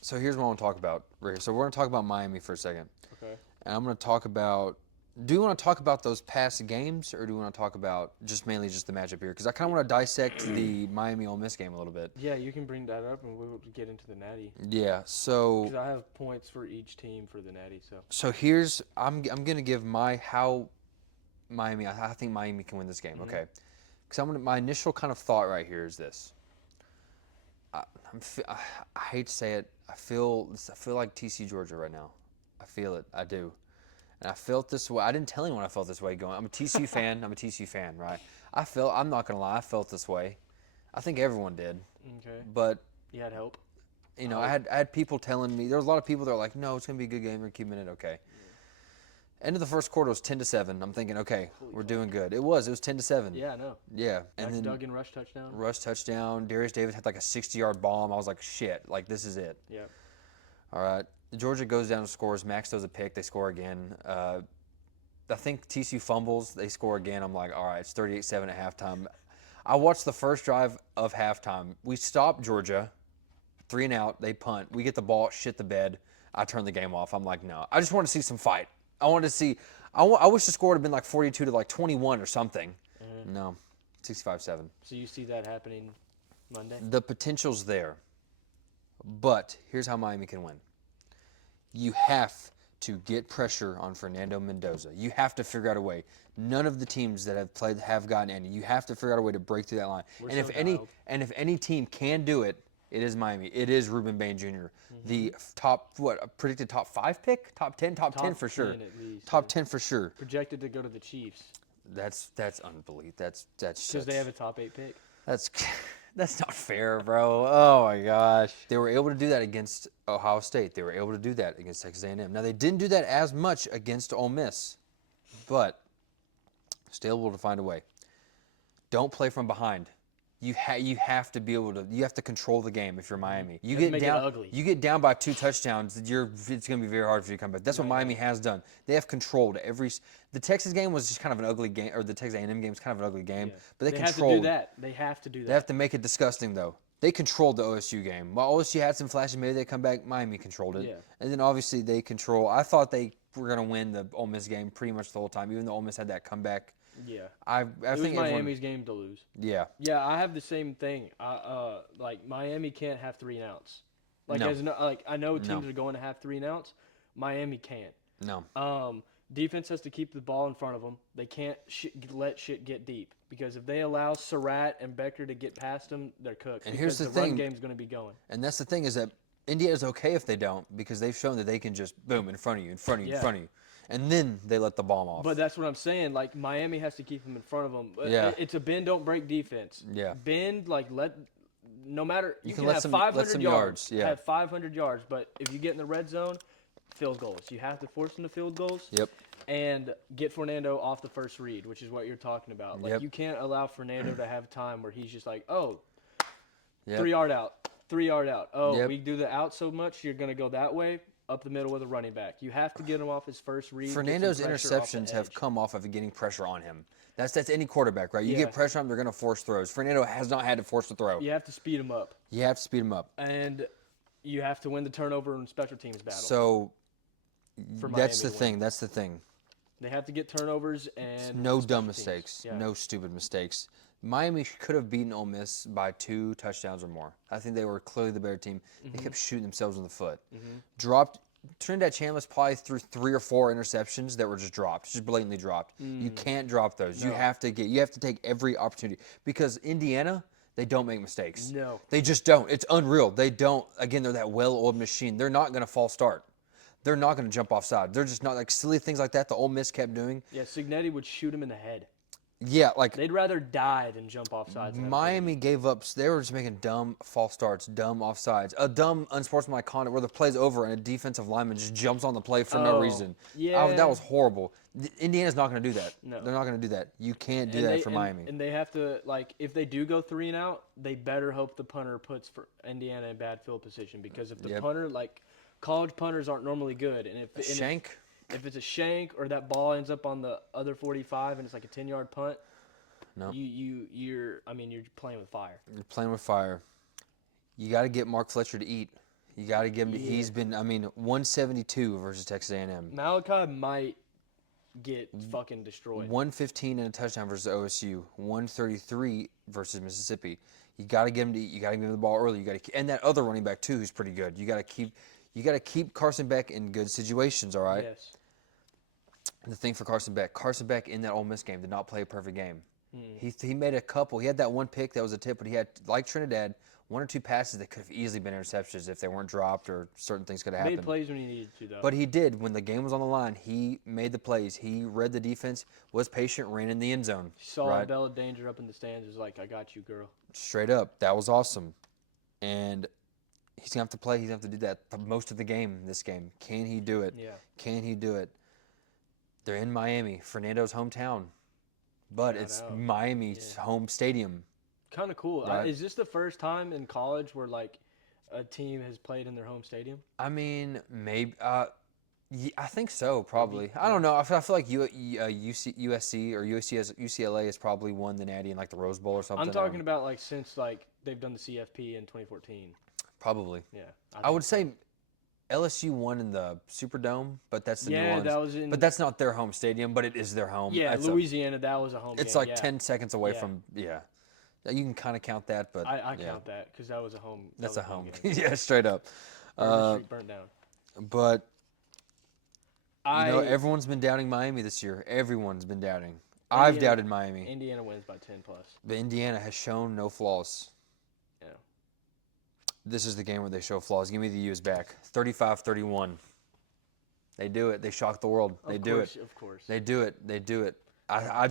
So here's what I want to talk about right here. So we're going to talk about Miami for a second. Okay. And I'm going to talk about. Do you want to talk about those past games, or do you want to talk about mainly the matchup here? Because I kind of want to dissect the Miami Ole Miss game a little bit. Yeah, you can bring that up, and we'll get into the Natty. Yeah. So. Because I have points for each team for the Natty. So I'm going to give I think Miami can win this game. Okay. Because my initial kind of thought right here is this. I hate to say it. I feel like TC Georgia right now. I feel it. I do. And I felt this way. I didn't tell anyone I felt this way going. I'm a TCU fan. Right? I'm not going to lie. I felt this way. I think everyone did. Okay. But you had hope. I had people telling me. There was a lot of people that were like, "No, it's going to be a good game. We're keeping it okay." Yeah. End of the first quarter was 10-7. I'm thinking, okay, we're doing good. It was 10-7. Yeah, I know. Yeah. And then Duggan rush touchdown. Darius Davis had like a 60-yard bomb. I was like, shit, like this is it. Yeah. All right. Georgia goes down and scores. Max throws a pick. They score again. I think TCU fumbles. They score again. I'm like, all right, it's 38-7 at halftime. I watched the first drive of halftime. We stopped Georgia 3 and out. They punt. We get the ball, shit the bed. I turn the game off. I'm like, no. I just want to see some fight. I want to see. I wish the score would have been like 42 to like 21 or something. No, 65-7. So you see that happening Monday? The potential's there, but here's how Miami can win. You have to get pressure on Fernando Mendoza. You have to figure out a way. None of the teams that have played have gotten any. You have to figure out a way to break through that line. And if any team can do it, it is Miami. It is Ruben Bain Jr. The predicted top 5 pick, top 10 for sure. At least, top 10 for sure. Projected to go to the Chiefs. That's unbelievable. That's because they have a top 8 pick. That's not fair, bro. Oh my gosh. They were able to do that against Ohio State. They were able to do that against Texas A&M. Now they didn't do that as much against Ole Miss, but still able to find a way. Don't play from behind. You have to be able to. You have to control the game if you're Miami. You get down. You get down by 2 touchdowns. It's going to be very hard for you to come back. That's what Miami has done. They have controlled every. The Texas game was just kind of an ugly game, or the Texas A&M game was kind of an ugly game. Yeah. But they controlled. Have to do that. They have to do that. They have to make it disgusting though. They controlled the OSU game. While OSU had some flashes, maybe they come back. Miami controlled it. Yeah. And then obviously they control. I thought they were going to win the Ole Miss game pretty much the whole time, even though Ole Miss had that comeback. Yeah, I think Miami's game to lose. Yeah, yeah, I have the same thing. Like Miami can't have 3 and outs. Like I know teams are going to have 3 and outs. Miami can't. No. Defense has to keep the ball in front of them. They can't let shit get deep because if they allow Surratt and Becker to get past them, they're cooked. And here's the thing: run game's going to be going. And that's the thing is that Indiana's okay if they don't because they've shown that they can just boom in front of you, in front of you, in front of you. And then they let the bomb off. But that's what I'm saying. Like, Miami has to keep them in front of them. Yeah. It's a bend, don't break defense. Yeah. Bend, no matter. You can let have some, 500 yards. Yeah. Have 500 yards. But if you get in the red zone, field goals. You have to force them to field goals. Yep. And get Fernando off the first read, which is what you're talking about. Like, you can't allow Fernando to have time where he's just like, 3-yard out. 3-yard out. Oh, we do the out so much, you're going to go that way. Up the middle with a running back. You have to get him off his first read. Fernando's interceptions have come off of getting pressure on him. That's any quarterback, right? You get pressure on him, they're going to force throws. Fernando has not had to force the throw. You have to speed him up. And you have to win the turnover and special teams battle. So that's the thing. That's the thing. They have to get turnovers and no dumb mistakes. Yeah. No stupid mistakes. Miami could have beaten Ole Miss by 2 touchdowns or more. I think they were clearly the better team. They kept shooting themselves in the foot. Trinidad Chambliss probably threw 3 or 4 interceptions that were just dropped, just blatantly dropped. You can't drop those. No. You have to take every opportunity because Indiana, they don't make mistakes. No, they just don't. It's unreal. They don't. Again, they're that well-oiled machine. They're not going to false start. They're not going to jump offside. They're just not like silly things like that. The Ole Miss kept doing. Yeah, Cignetti would shoot him in the head. Yeah, like they'd rather die than jump offsides. Miami gave up. They were just making dumb false starts, dumb offsides, a dumb unsportsmanlike conduct where the play's over and a defensive lineman just jumps on the play for no reason. Yeah, that was horrible. Indiana's not going to do that. No, they're not going to do that. You can't do that for Miami. And they have to if they do go 3 and out, they better hope the punter puts for Indiana in bad field position because if the punter college punters aren't normally good, and if shank. If it's a shank or that ball ends up on the other 45 and it's like a 10-yard punt, no, you're playing with fire. You're playing with fire. You got to get Mark Fletcher to eat. You got to give him. He's been 172 versus Texas A&M. Malachi might get fucking destroyed. 115 and a touchdown versus OSU. 133 versus Mississippi. You got to get him to eat. You got to give him the ball early. You got to and that other running back too, who's pretty good. You got to keep Carson Beck in good situations, all right? Yes. The thing for Carson Beck in that Ole Miss game did not play a perfect game. He made a couple. He had that one pick that was a tip, but he had, like Trinidad, 1 or 2 passes that could have easily been interceptions if they weren't dropped or certain things could have happened. Made plays when he needed to, though. But he did. When the game was on the line, he made the plays. He read the defense, was patient, ran in the end zone. Saw Bella Danger up in the stands. Was like, I got you, girl. Straight up. That was awesome. And he's going to have to play. He's going to have to do that for most of the game, this game. Can he do it? Yeah. Can he do it? They're in Miami, Fernando's hometown. But it's Miami's home stadium. Kind of cool. Right? Is this the first time in college where, a team has played in their home stadium? I mean, maybe. I think so, probably. I don't know. I feel like USC or UCLA has probably won the Natty in, the Rose Bowl or something. I'm talking about, since, they've done the CFP in 2014. Probably. Yeah. I would say LSU won in the Superdome, but that's the new ones. that was in. But that's not their home stadium, but it is their home. Yeah, Louisiana. That was a home It's game. like 10 seconds away from. Yeah. You can kind of count that, but I count that because that was a home. That's a home. game. Yeah, straight up. Bourbon Street burnt down. But everyone's been doubting Miami this year. Everyone's been doubting. I've doubted Miami. Indiana wins by 10 plus. But Indiana has shown no flaws. Yeah. This is the game where they show flaws. Give me the U's back. 35-31. They do it. They shock the world. They do it. Of course. They do it. They do it. I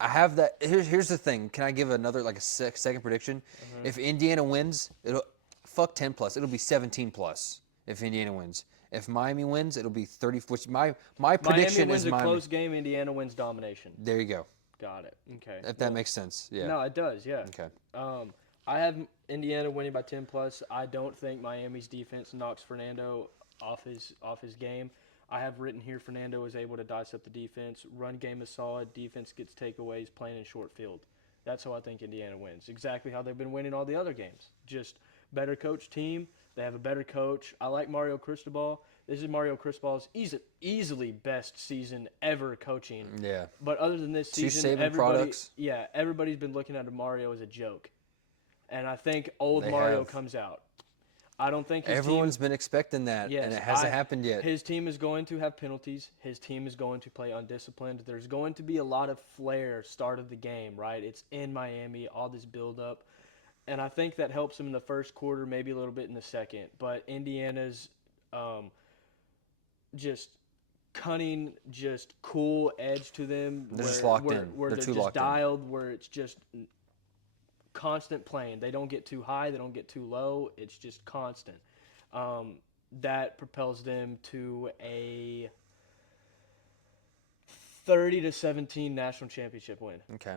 have that. Here's the thing. Can I give another like a second prediction? Mm-hmm. If Indiana wins, it'll fuck 10 plus. It'll be 17 plus if Indiana wins. If Miami wins, it'll be 30. Which my prediction wins is Miami. A close game. Indiana wins domination. There you go. Got it. Okay. If that makes sense. Yeah. No, it does. Yeah. Okay. I have Indiana winning by 10 plus. I don't think Miami's defense knocks Fernando off his game. I have written here Fernando is able to dice up the defense. Run game is solid. Defense gets takeaways, playing in short field. That's how I think Indiana wins. Exactly how they've been winning all the other games. Just better coach team. They have a better coach. I like Mario Cristobal. This is Mario Cristobal's easily best season ever coaching. Yeah. But other than this season, everybody's been looking at Mario as a joke. And I think Mario comes out. I don't think everyone's been expecting that, and it hasn't happened yet. His team is going to have penalties. His team is going to play undisciplined. There's going to be a lot of flair start of the game, right? It's in Miami, all this build-up. And I think that helps them in the first quarter, maybe a little bit in the second. But Indiana's just cunning, just cool edge to them. They're just locked in. They're too just locked dialed, in. where it's just constant playing. They don't get too high. They don't get too low. It's just constant. That propels them to a 30-17 national championship win. Okay.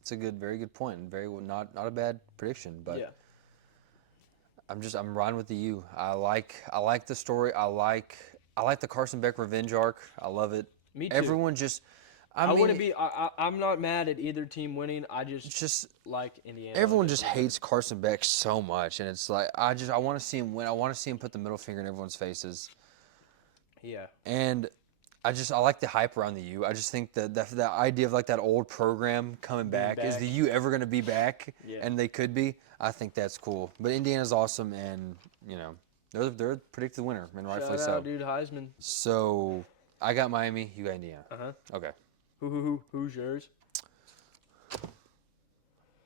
It's a very good point, and not a bad prediction. But yeah. I'm riding with the U. I like the story. I like the Carson Beck revenge arc. I love it. Me too. Everyone just. I'm not mad at either team winning. I just like Indiana. Everyone just hates Carson Beck so much, and it's like I want to see him win. I want to see him put the middle finger in everyone's faces. Yeah. And I like the hype around the U. I just think that the idea of like that old program coming back. Is the U ever going to be back? Yeah. And they could be. I think that's cool. But Indiana's awesome, and they're predicted winner, and rightfully so. Shout out, dude, Heisman. So I got Miami. You got Indiana. Okay. Who's yours?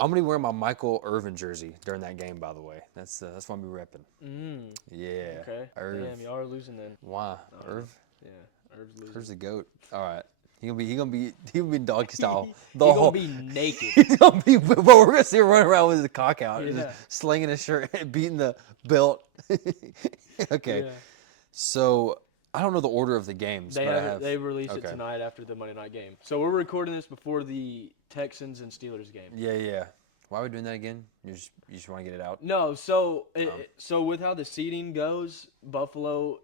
I'm gonna be wearing my Michael Irvin jersey during that game. By the way, that's what I'm gonna be repping. Yeah. Okay. Irv. Damn, y'all are losing then. Why? Irv? Yeah, Irv's losing. Irv's the goat. All right. He gonna be doggy style. He's gonna be naked. He's gonna be. But we're gonna see him running around with his cock out, Yeah. just slinging his shirt, beating the belt. Okay. Yeah. So I don't know the order of the games. They released it tonight after the Monday night game. So we're recording this before the Texans and Steelers game. Yeah. Why are we doing that again? You just want to get it out? No. So with how the seeding goes, Buffalo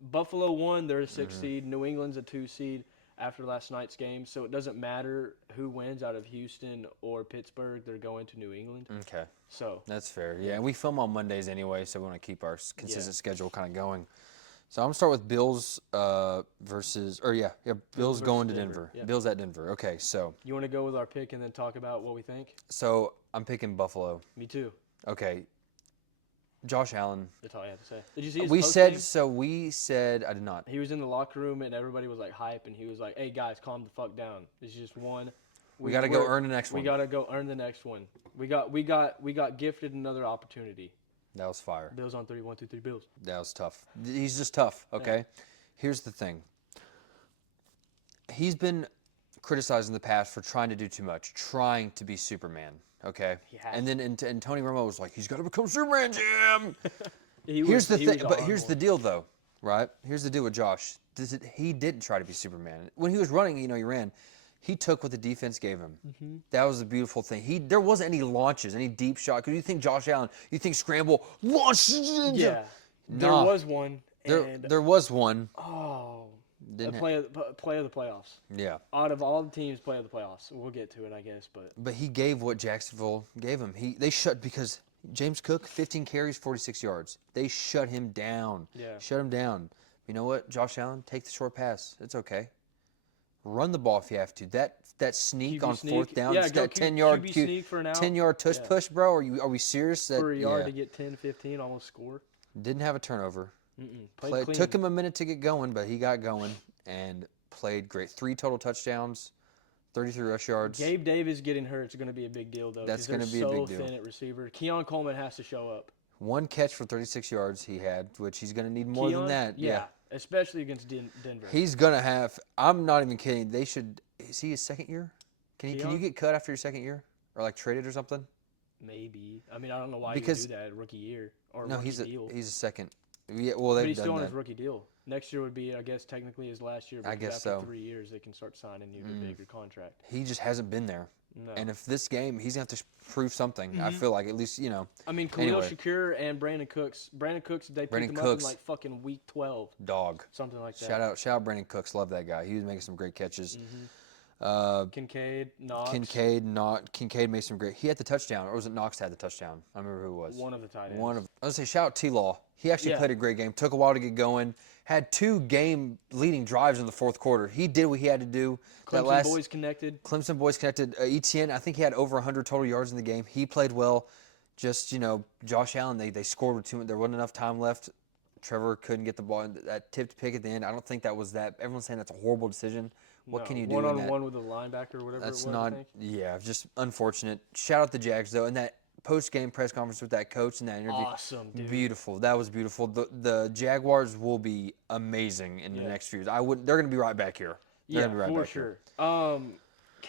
won. They're a 6 seed. New England's a 2 seed after last night's game. So it doesn't matter who wins out of Houston or Pittsburgh. They're going to New England. Okay. So that's fair. Yeah, and we film on Mondays anyway, so we want to keep our consistent schedule kind of going. So I'm gonna start with Bills Bills going to Denver. Yeah. Bills at Denver. Okay, so you want to go with our pick and then talk about what we think? So I'm picking Buffalo. Me too. Okay. Josh Allen. That's all I have to say. Did you see his We said I did not. He was in the locker room and everybody was like hype and he was like, "Hey guys, calm the fuck down. This is just one. We got to go earn the next one. We got to go earn the next one. We got gifted another opportunity." That was fire. Bills on 3, 1, 2, 3 Bills. That was tough. He's just tough, okay? Yeah. Here's the thing. He's been criticized in the past for trying to do too much, trying to be Superman, okay? And then and Tony Romo was like, he's got to become Superman, Jim. Here's the deal, though, right? Here's the deal with Josh. He didn't try to be Superman. When he was running, he ran. He took what the defense gave him. Mm-hmm. That was the beautiful thing. There wasn't any launches, any deep shot. Because you think Josh Allen, you think scramble, launch. Yeah, there was one. There was one. Oh, play of the playoffs. Yeah. Out of all the teams, play of the playoffs. We'll get to it, I guess, but he gave what Jacksonville gave him. They shut because James Cook, 15 carries, 46 yards. They shut him down. Yeah. Shut him down. You know what? Josh Allen, take the short pass. It's okay. Run the ball if you have to. That sneak QB on sneak. fourth down, Yeah, just go that 10-yard QB sneak for an out. 10-yard tush Yeah. push, bro. Are we serious? For a yard to get 10, 15, almost score. Didn't have a turnover. Played clean. Took him a minute to get going, but he got going and played great. 3 total touchdowns, 33 rush yards. Gabe Davis getting hurt is going to be a big deal, though. That's going to be so a big deal. thin at receiver. Keon Coleman has to show up. 1 catch for 36 yards he had, which he's going to need more than that. Yeah, especially against Denver. He's going to have – I'm not even kidding. They should – is he his second year? Can you get cut after your second year? Or like traded or something? Maybe. I mean, I don't know why you would do that rookie year or rookie deal. He's a second. Yeah, well, but he's still on his rookie deal. Next year would be, I guess, technically his last year. I guess after so. 3 years, they can start signing you to a bigger contract. He just hasn't been there. No. And if this game, he's going to have to prove something. I feel like at least, you know. I mean, Khalil Shakir and Brandon Cooks, they picked him up in like fucking week 12. Dog. Something like that. Shout out Brandon Cooks. Love that guy. He was making some great catches. Kincaid, Knox. Kincaid made some great. He had the touchdown, or was it Knox that had the touchdown? I remember who it was. One of the tight ends. I was gonna say shout out T-Law. He actually played a great game. Took a while to get going. Had 2 game-leading drives in the fourth quarter. He did what he had to do. Clemson boys connected. Clemson boys connected. Etienne, I think he had over 100 total yards in the game. He played well. Just, you know, Josh Allen, they scored with 2. There wasn't enough time left. Trevor couldn't get the ball. That tipped pick at the end, I don't think that was that. Everyone's saying that's a horrible decision. What can you do? One-on-one with a linebacker or whatever that's it was, not, I think. Yeah, just unfortunate. Shout out the Jags, though. And that post-game press conference with that coach and that interview. Awesome, dude. Beautiful. That was beautiful. The Jaguars will be amazing in the next few years. They're going to be right back here. They're going to be right back sure.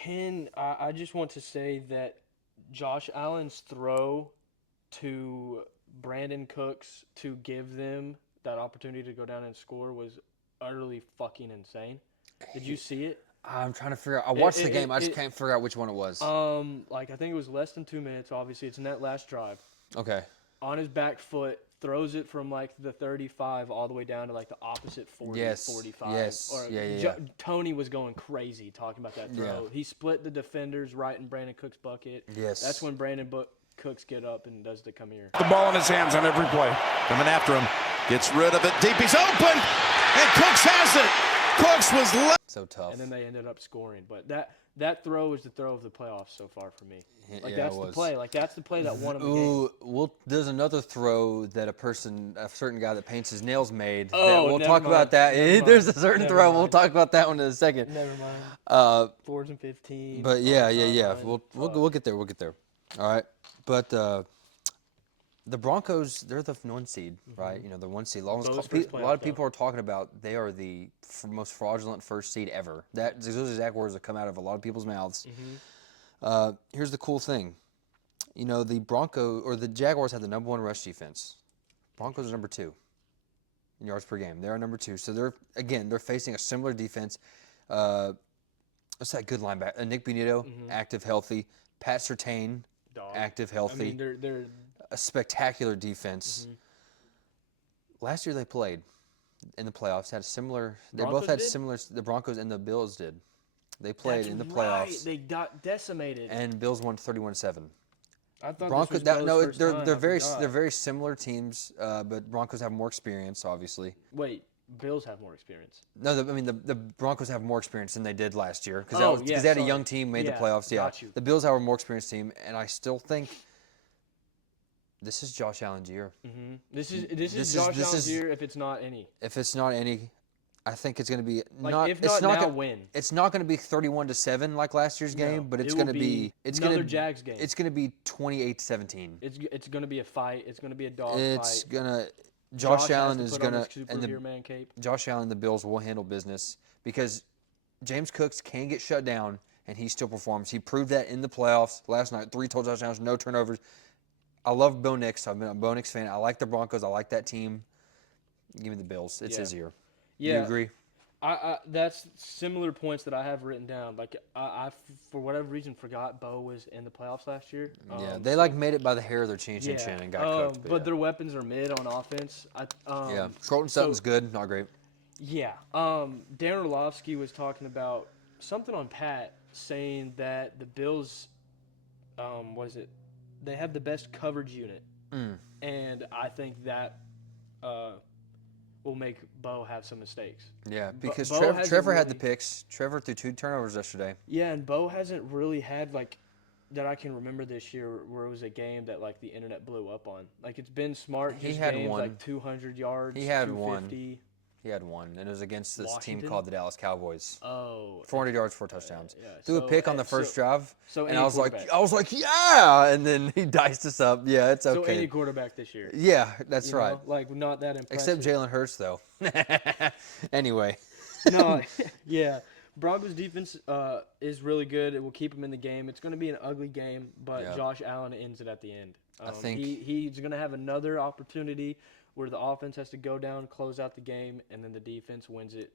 Here. I just want to say that Josh Allen's throw to Brandon Cooks to give them that opportunity to go down and score was utterly fucking insane. Did you see it? I'm trying to figure out. I watched the game. I just can't figure out which one it was. Like I think it was less than 2 minutes. Obviously, it's in that last drive. Okay. On his back foot, throws it from like the 35 all the way down to like the opposite 40, 45. Yes. Tony was going crazy talking about that throw. Yeah. He split the defenders right in Brandon Cook's bucket. Yes. That's when Brandon Cooks get up and does the come here. The ball in his hands on every play. Coming after him. Gets rid of it deep. He's open. And Cooks has it. Cooks was left. So tough. And then they ended up scoring. But that throw was the throw of the playoffs so far for me. Like yeah, that's the play. Like that's the play that won him the game. Well, there's another throw that a certain guy that paints his nails made. Oh, we'll talk about that. There's a certain throw. We'll talk about that one in a second. Never mind. 4th and 15. But yeah. We'll get there. We'll get there. All right. But the Broncos, they're the 1 seed, right? You know, the 1 seed. A lot of people are talking about they are the most fraudulent first seed ever. Those are exact words that come out of a lot of people's mouths. Here's the cool thing. You know, the Jaguars have the number 1 rush defense. Broncos are number 2 in yards per game. They're number 2. So they're facing a similar defense. What's that good linebacker? Nick Bonito, active, healthy. Pat Surtain, active, healthy. I mean, they're a spectacular defense. Last year they played in the playoffs. The Broncos and the Bills did. They played in the playoffs. Right. They got decimated. And Bills won 31-7. I thought Broncos. they're They're very similar teams, but Broncos have more experience, obviously. Wait, Bills have more experience. No, the Broncos have more experience than they did last year because they had a young team, made the playoffs. Yeah, got you. The Bills have a more experienced team, and I still think this is Josh Allen's year. This is Josh Allen's year if it's not any. If it's not any, I think it's going to be win. It's not going to be 31-7 like last year's game, but it's going to be another Jags game. It's going to be 28-17. It's going to be a fight. It's going to be a dog fight. Josh Allen is going to Josh Allen, the Bills will handle business because James Cooks can get shut down and he still performs. He proved that in the playoffs last night. 3 total touchdowns, no turnovers. I love Bo Nix. I've been a Bo Nix fan. I like the Broncos. I like that team. Give me the Bills. It's his year. Yeah. You agree? That's similar points that I have written down. Like I for whatever reason forgot Bo was in the playoffs last year. They made it by the hair of their chin and got cooked. But their weapons are mid on offense. Colton Sutton's good, not great. Yeah. Dan Orlovsky was talking about something on Pat saying that the Bills, they have the best coverage unit, and I think that will make Bo have some mistakes. Yeah, because Bo Trevor had the really- picks. Trevor threw 2 turnovers yesterday. Yeah, and Bo hasn't really had like that I can remember this year where it was a game that like the internet blew up on. Like it's been smart. He Just had games one. like 200 yards. He had 250. He had one, and it was against this Washington? team called the Dallas Cowboys. Oh, 400 yards, 4 touchdowns. yeah. Threw a So, pick on the so- first drive, so and any I was quarterback. like, yeah, and then he diced us up. Yeah, it's So okay. any quarterback this year. Yeah, that's you know? right. Like not that impressive. Except Jalen Hurts, though. Anyway. No, yeah. Broncos defense is really good. It will keep him in the game. It's going to be an ugly game, but Yeah. Josh Allen ends it at the end. I think- he's going to have another opportunity where the offense has to go down, close out the game, and then the defense wins it.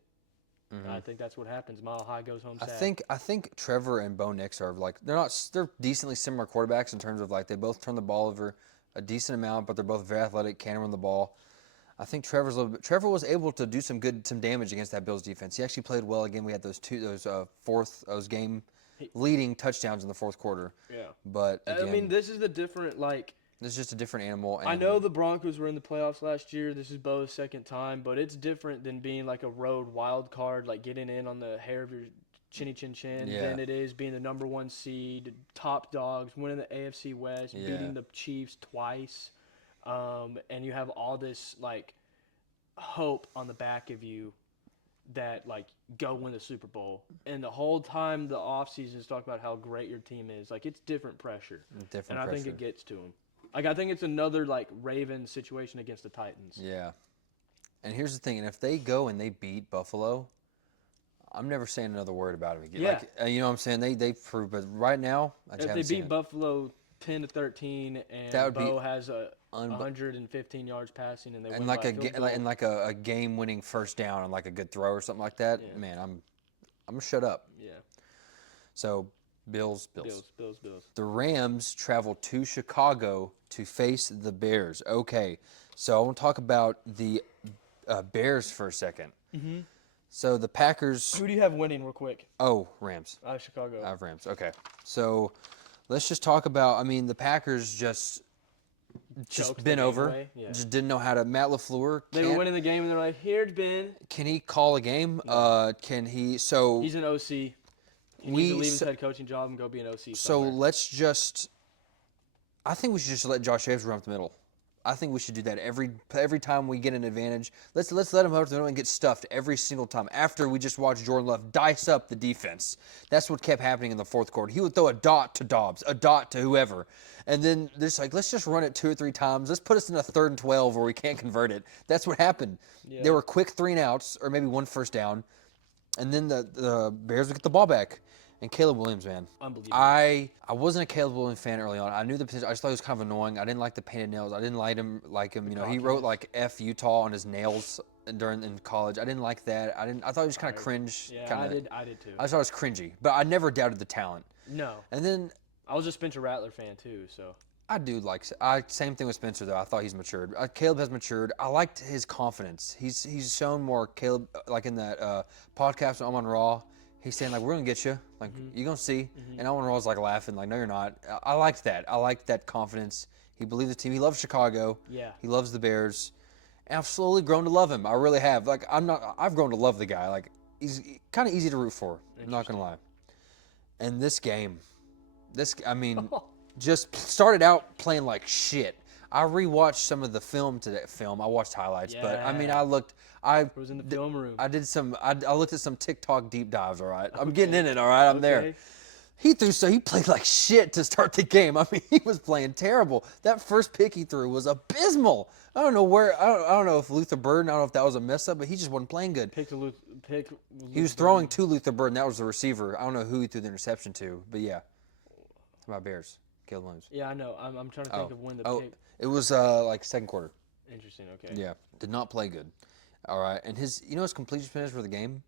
I think that's what happens. Mile High goes home sad. I think Trevor and Bo Nix are like they're decently similar quarterbacks in terms of like they both turn the ball over a decent amount, but they're both very athletic, can run the ball. I think Trevor was able to do some damage against that Bills defense. He actually played well again. We had those game leading touchdowns in the fourth quarter. Yeah. But again, I mean, this is the different it's just a different animal. I know the Broncos were in the playoffs last year. This is Bo's second time, but it's different than being like a road wild card, like getting in on the hair of your chinny chin chin, Yeah. than it is being the number 1 seed, top dogs, winning the AFC West, Yeah. beating the Chiefs twice, and you have all this like hope on the back of you that like go win the Super Bowl. And the whole time the offseason is talking about how great your team is. Like it's different pressure. Different and I think pressure. it gets to them. Like, I think it's another, like, Ravens situation against the Titans. Yeah. And here's the thing, and if they go and they beat Buffalo, I'm never saying another word about it again. Yeah. Like, you know what I'm saying? They prove, but right now, I just If haven't they seen beat it. Buffalo 10-13 and That would be Bo has 115 yards passing and they and win like by a field goal. and like a game-winning first down and like a good throw or something like that, Yeah. man, I'm gonna shut up. Yeah. So, Bills. Bills. The Rams travel to Chicago to face the Bears. Okay, so I want to talk about the Bears for a second. Mm-hmm. So the Packers. Who do you have winning real quick? Oh, Rams. Chicago. I have Rams. Okay, so let's just talk about. I mean, the Packers just Choked the been game over. away, yeah. Just didn't know how to. Matt LaFleur. They were winning the game and they're like, here's Ben. Can he call a game? Can he? So He's an OC. He needs to leave his head coaching job and go be an OC So somewhere. let's just. I think we should just let Josh Jacobs run up the middle. I think we should do that every time we get an advantage. Let's let him run up the middle and get stuffed every single time. After we just watched Jordan Love dice up the defense, that's what kept happening in the fourth quarter. He would throw a dot to Dobbs, a dot to whoever, and then there's like let's just run it 2 or 3 times. Let's put us in a 3rd and 12 where we can't convert it. That's what happened. Yeah. There were quick 3 and outs or maybe 1 first down, and then the Bears would get the ball back. And Caleb Williams, man. Unbelievable. I wasn't a Caleb Williams fan early on. I knew the potential. I just thought he was kind of annoying. I didn't like the painted nails. I didn't like him. You know, he wrote like F Utah on his nails in college. I didn't like that. I thought he was kind of cringe. Yeah, kinda, I did too. I thought it was cringy, but I never doubted the talent. No. And then I was a Spencer Rattler fan too, so. I do like. Same thing with Spencer though. I thought he's matured. Caleb has matured. I liked his confidence. He's shown more. Caleb, like in that podcast with Amon Raw. He's saying, like, we're going to get you. Like, you're going to see. And Owen Raw's, like, laughing, like, no, you're not. I liked that. I liked that confidence. He believed the team. He loves Chicago. Yeah. He loves the Bears. And I've slowly grown to love him. I really have. Like, I've grown to love the guy. Like, he's kind of easy to root for. I'm not going to lie. And this game, just started out playing like shit. I rewatched some of the film today. I watched highlights, but I mean, Yeah. I was in the film room. I did some. I looked at some TikTok deep dives. All right, I'm getting in it. All right, I'm there. He played like shit to start the game. I mean, he was playing terrible. That first pick he threw was abysmal. I don't know where. I don't know if Luther Burden. I don't know if that was a mess up, but he just wasn't playing good. He was throwing to Luther Burden. That was the receiver. I don't know who he threw the interception to, but yeah. How about Bears? Caleb Williams. Yeah, I know. I'm trying to think of when the pick. It was like second quarter. Interesting. Okay. Yeah, did not play good. All right, and his completion percentage for the game,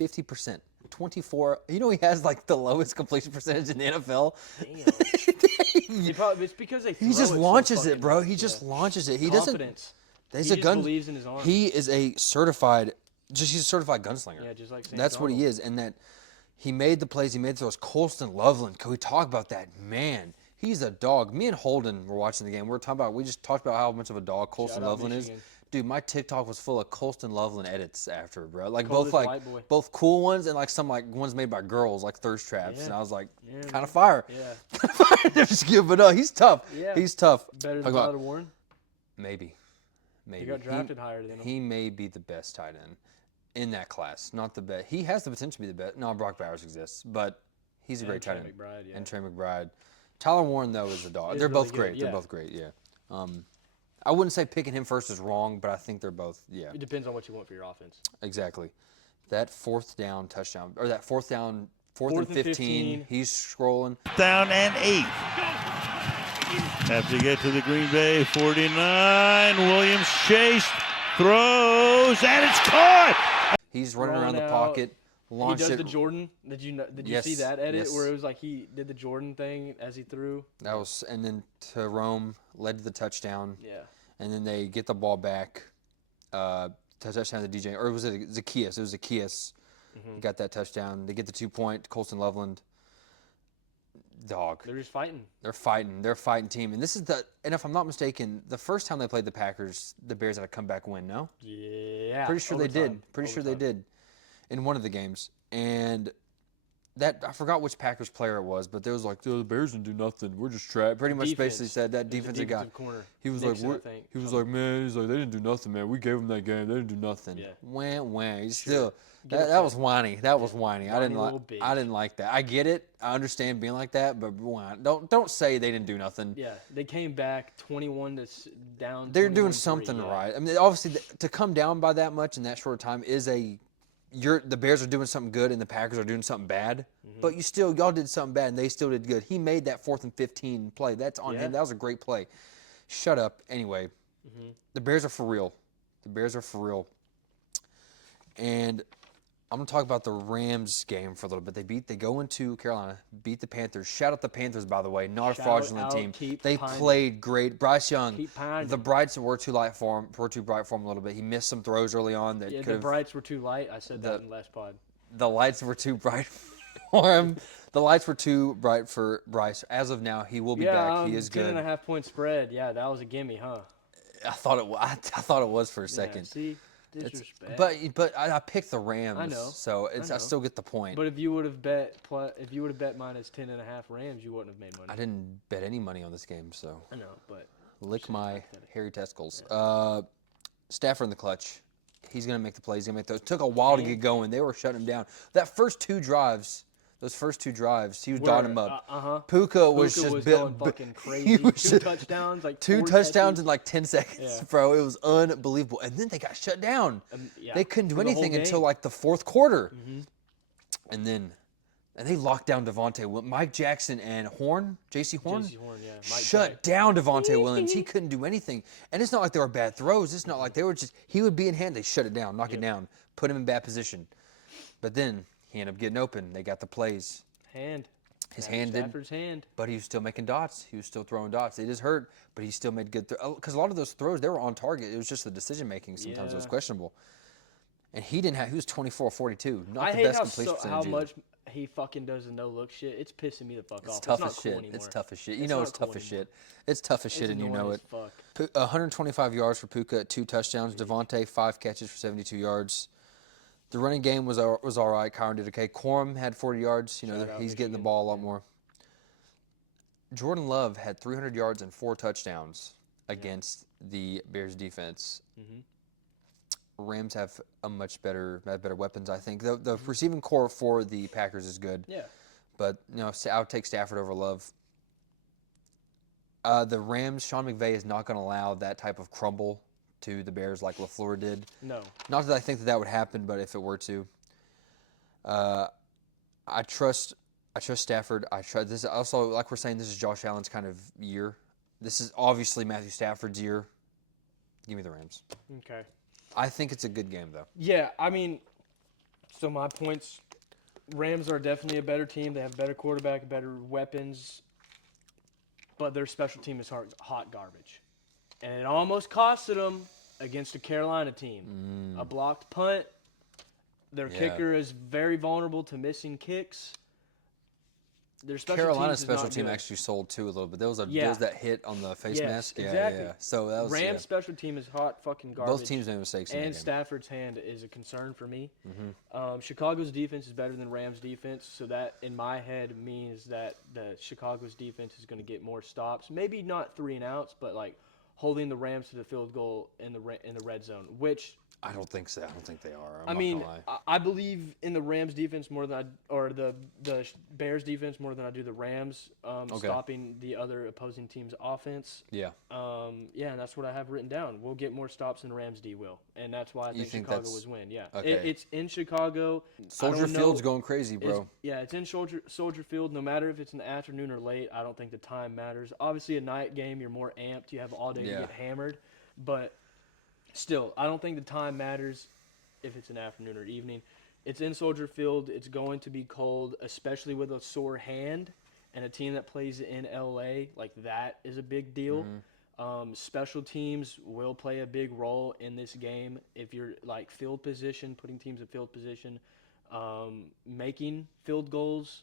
50%, 24. You know he has like the lowest completion percentage in the NFL. Damn. It's because He just launches it, bro. He just launches it. He Confidence. doesn't. He just believes in his arm. He is a certified. He's a certified gunslinger. Yeah, just like Sam that's what he Darnold. is, and that he made the plays. He made those. Colston Loveland. Can we talk about that? Man, He's a dog. Me and Holden were watching the game. We just talked about how much of a dog Colston Shout out Loveland is. Michigan. Dude, my TikTok was full of Colston Loveland edits after, bro. Like Coldest both white boy. both cool ones and like some like ones made by girls, like thirst traps. Yeah. And I was like, Yeah, kind man. of fire. Yeah. Just give it up. He's tough. Yeah. He's tough. Better Talk than about- Tyler Warren. Maybe. He got drafted higher than him. He may be the best tight end in that class. Not the best. He has the potential to be the best. No, Brock Bowers exists, but he's a great tight end. McBride, yeah. And Trey McBride. Tyler Warren, though, is a dog. He's They're really both good, great. yeah. They're both great, yeah. I wouldn't say picking him first is wrong, but I think they're both, yeah. It depends on what you want for your offense. Exactly. That fourth down touchdown, or that fourth and 15, he's scrolling. Down and 8. Have to get to the Green Bay 49. Williams chased, throws, and it's caught. He's running around the Rolling pocket, He launched does it. the Jordan. Did you Yes, see that edit yes. where it was like he did the Jordan thing as he threw? That was, and then to Rome, led to the touchdown. Yeah. And then they get the ball back, touchdown to DJ, or was it Zacchaeus? It was Zacchaeus. Mm-hmm. Got that touchdown. They get the 2-point. Colston Loveland, dog. They're just fighting. They're fighting. They're a fighting team. And this is and if I'm not mistaken, the first time they played the Packers, the Bears had a comeback win. No, Yeah. pretty sure they overtime. did. Pretty sure they Overtime. did, in one of the games. And that I forgot which Packers player it was, but they was like, the Bears didn't do nothing. We're just trash. Pretty much Defense. basically said that It was a defensive guy. corner. He was Nixon, like, I think. he was like, man, he's like, they didn't do nothing, man. We gave them that game. They didn't do nothing. Yeah. Wah. He's Sure. still Get that upset. was whiny. That was whiny. I didn't Whiny like. little I bitch. didn't like that. I get it. I understand being like that, but don't say they didn't do nothing. Yeah, they came back 21 down. They're doing 21-3, something yeah. right. I mean, obviously, to come down by that much in that short time is the Bears are doing something good and the Packers are doing something bad. Mm-hmm. But y'all did something bad and they still did good. He made that 4th and 15 play. That's on Yeah. him. That was a great play. Shut up. Anyway, the Bears are for real. The Bears are for real. And I'm gonna talk about the Rams game for a little bit. They go into Carolina, beat the Panthers. Shout out the Panthers, by the way. Not a Shout fraudulent out, team. keep They pining. played great. Bryce Young, Keep pining. the Brights were too light for him. Were too bright for him a little bit. He missed some throws early on that Yeah, could the have. Brights were too light. I said that in the last pod. The lights were too bright for him. The lights were too bright for Bryce. As of now, he will be back. He is 10 good. and a half point spread. Yeah, that was a gimme, huh? I thought it was for a second. Yeah, see, disrespect. But I picked the Rams. I know. So I I know. still get the point. But if you would have bet minus 10 and a half Rams, you wouldn't have made money. I didn't bet any money on this game, so I know, but lick my hairy testicles. Stafford in the clutch. He's gonna make the plays. He's gonna make those. Took a while to get going. They were shutting him down. Those first two drives, he was dotting them up. Puka was just going fucking crazy. He was Two touchdowns, like two 4 touchdowns catches. in like 10 seconds, Yeah. bro. It was unbelievable. And then they got shut down. Yeah, They couldn't do for the whole anything until game. like the fourth quarter. And they locked down Devontae. Mike Jackson and J.C. Horn, J.C. Horn, yeah. Mike shut Jack. down Devontae Williams. He couldn't do anything. And it's not like they were bad throws. It's not like they were just, he would be in hand. They shut it down, knock it down, put him in bad position. But then he ended up getting open. They got the plays. His hand did, Stafford's hand. but he was still making dots. He was still throwing dots. It is hurt, but he still made good throws. Because a lot of those throws, they were on target. It was just the decision making sometimes that was Yeah. questionable. And he was 24-42. Not I the hate best how, completion percentage how either. much he fucking does the no look shit. It's pissing me the fuck It's off. tough it's not as cool shit. anymore. It's tough as shit. You It's know not it's tough cool as anymore. shit. It's tough as shit, It's and you annoying know as it. fuck. 125 yards for Puka, 2 touchdowns. Devontae, 5 catches for 72 yards. The running game was all right. Kyron did okay. Corum had 40 yards. You know, Shout out he's getting the Michigan. ball a lot more. Jordan Love had 300 yards and 4 touchdowns against the Bears defense. Rams have much better weapons, I think. The receiving core for the Packers is good. Yeah. But, I would take Stafford over Love. The Rams, Sean McVay is not going to allow that type of crumble to the Bears like LaFleur did. No. Not that I think that would happen, but if it were to. I trust Stafford. I trust this. Also, like we're saying, this is Josh Allen's kind of year. This is obviously Matthew Stafford's year. Give me the Rams. Okay. I think it's a good game, though. Yeah, I mean, so my points, Rams are definitely a better team. They have a better quarterback, better weapons, but their special team is hot garbage. And it almost costed them against a Carolina team. A blocked punt. Their Yeah. kicker is very vulnerable to missing kicks. Their special Carolina's teams is special not team good. actually sold too a little bit. There was Yeah. that hit on the face Yes, mask. Yeah, exactly. yeah. So that was Rams special team is hot fucking garbage. both teams made mistakes in that And game. Stafford's hand is a concern for me. Chicago's defense is better than Rams' defense, so that in my head means that the Chicago's defense is going to get more stops. Maybe not 3 and outs, but like holding the Rams to the field goal in the red zone, which I don't think so. I don't think they are. I'm I not mean, gonna lie. I believe in the Rams defense more than or the Bears defense more than I do the Rams, stopping the other opposing team's offense. Yeah. Yeah, and that's what I have written down. We'll get more stops than Rams D will, and that's why I think think Chicago that's- was win. Yeah, okay. it's in Chicago. Soldier Field's going crazy, bro. It's in Soldier Field. No matter if it's in the afternoon or late, I don't think the time matters. Obviously, a night game, you're more amped. You have all day to get hammered, but still, I don't think the time matters if it's an afternoon or evening. It's in Soldier Field. It's going to be cold, especially with a sore hand and a team that plays in LA. Like, that is a big deal. Special teams will play a big role in this game. If you're like field position, putting teams in field position, making field goals,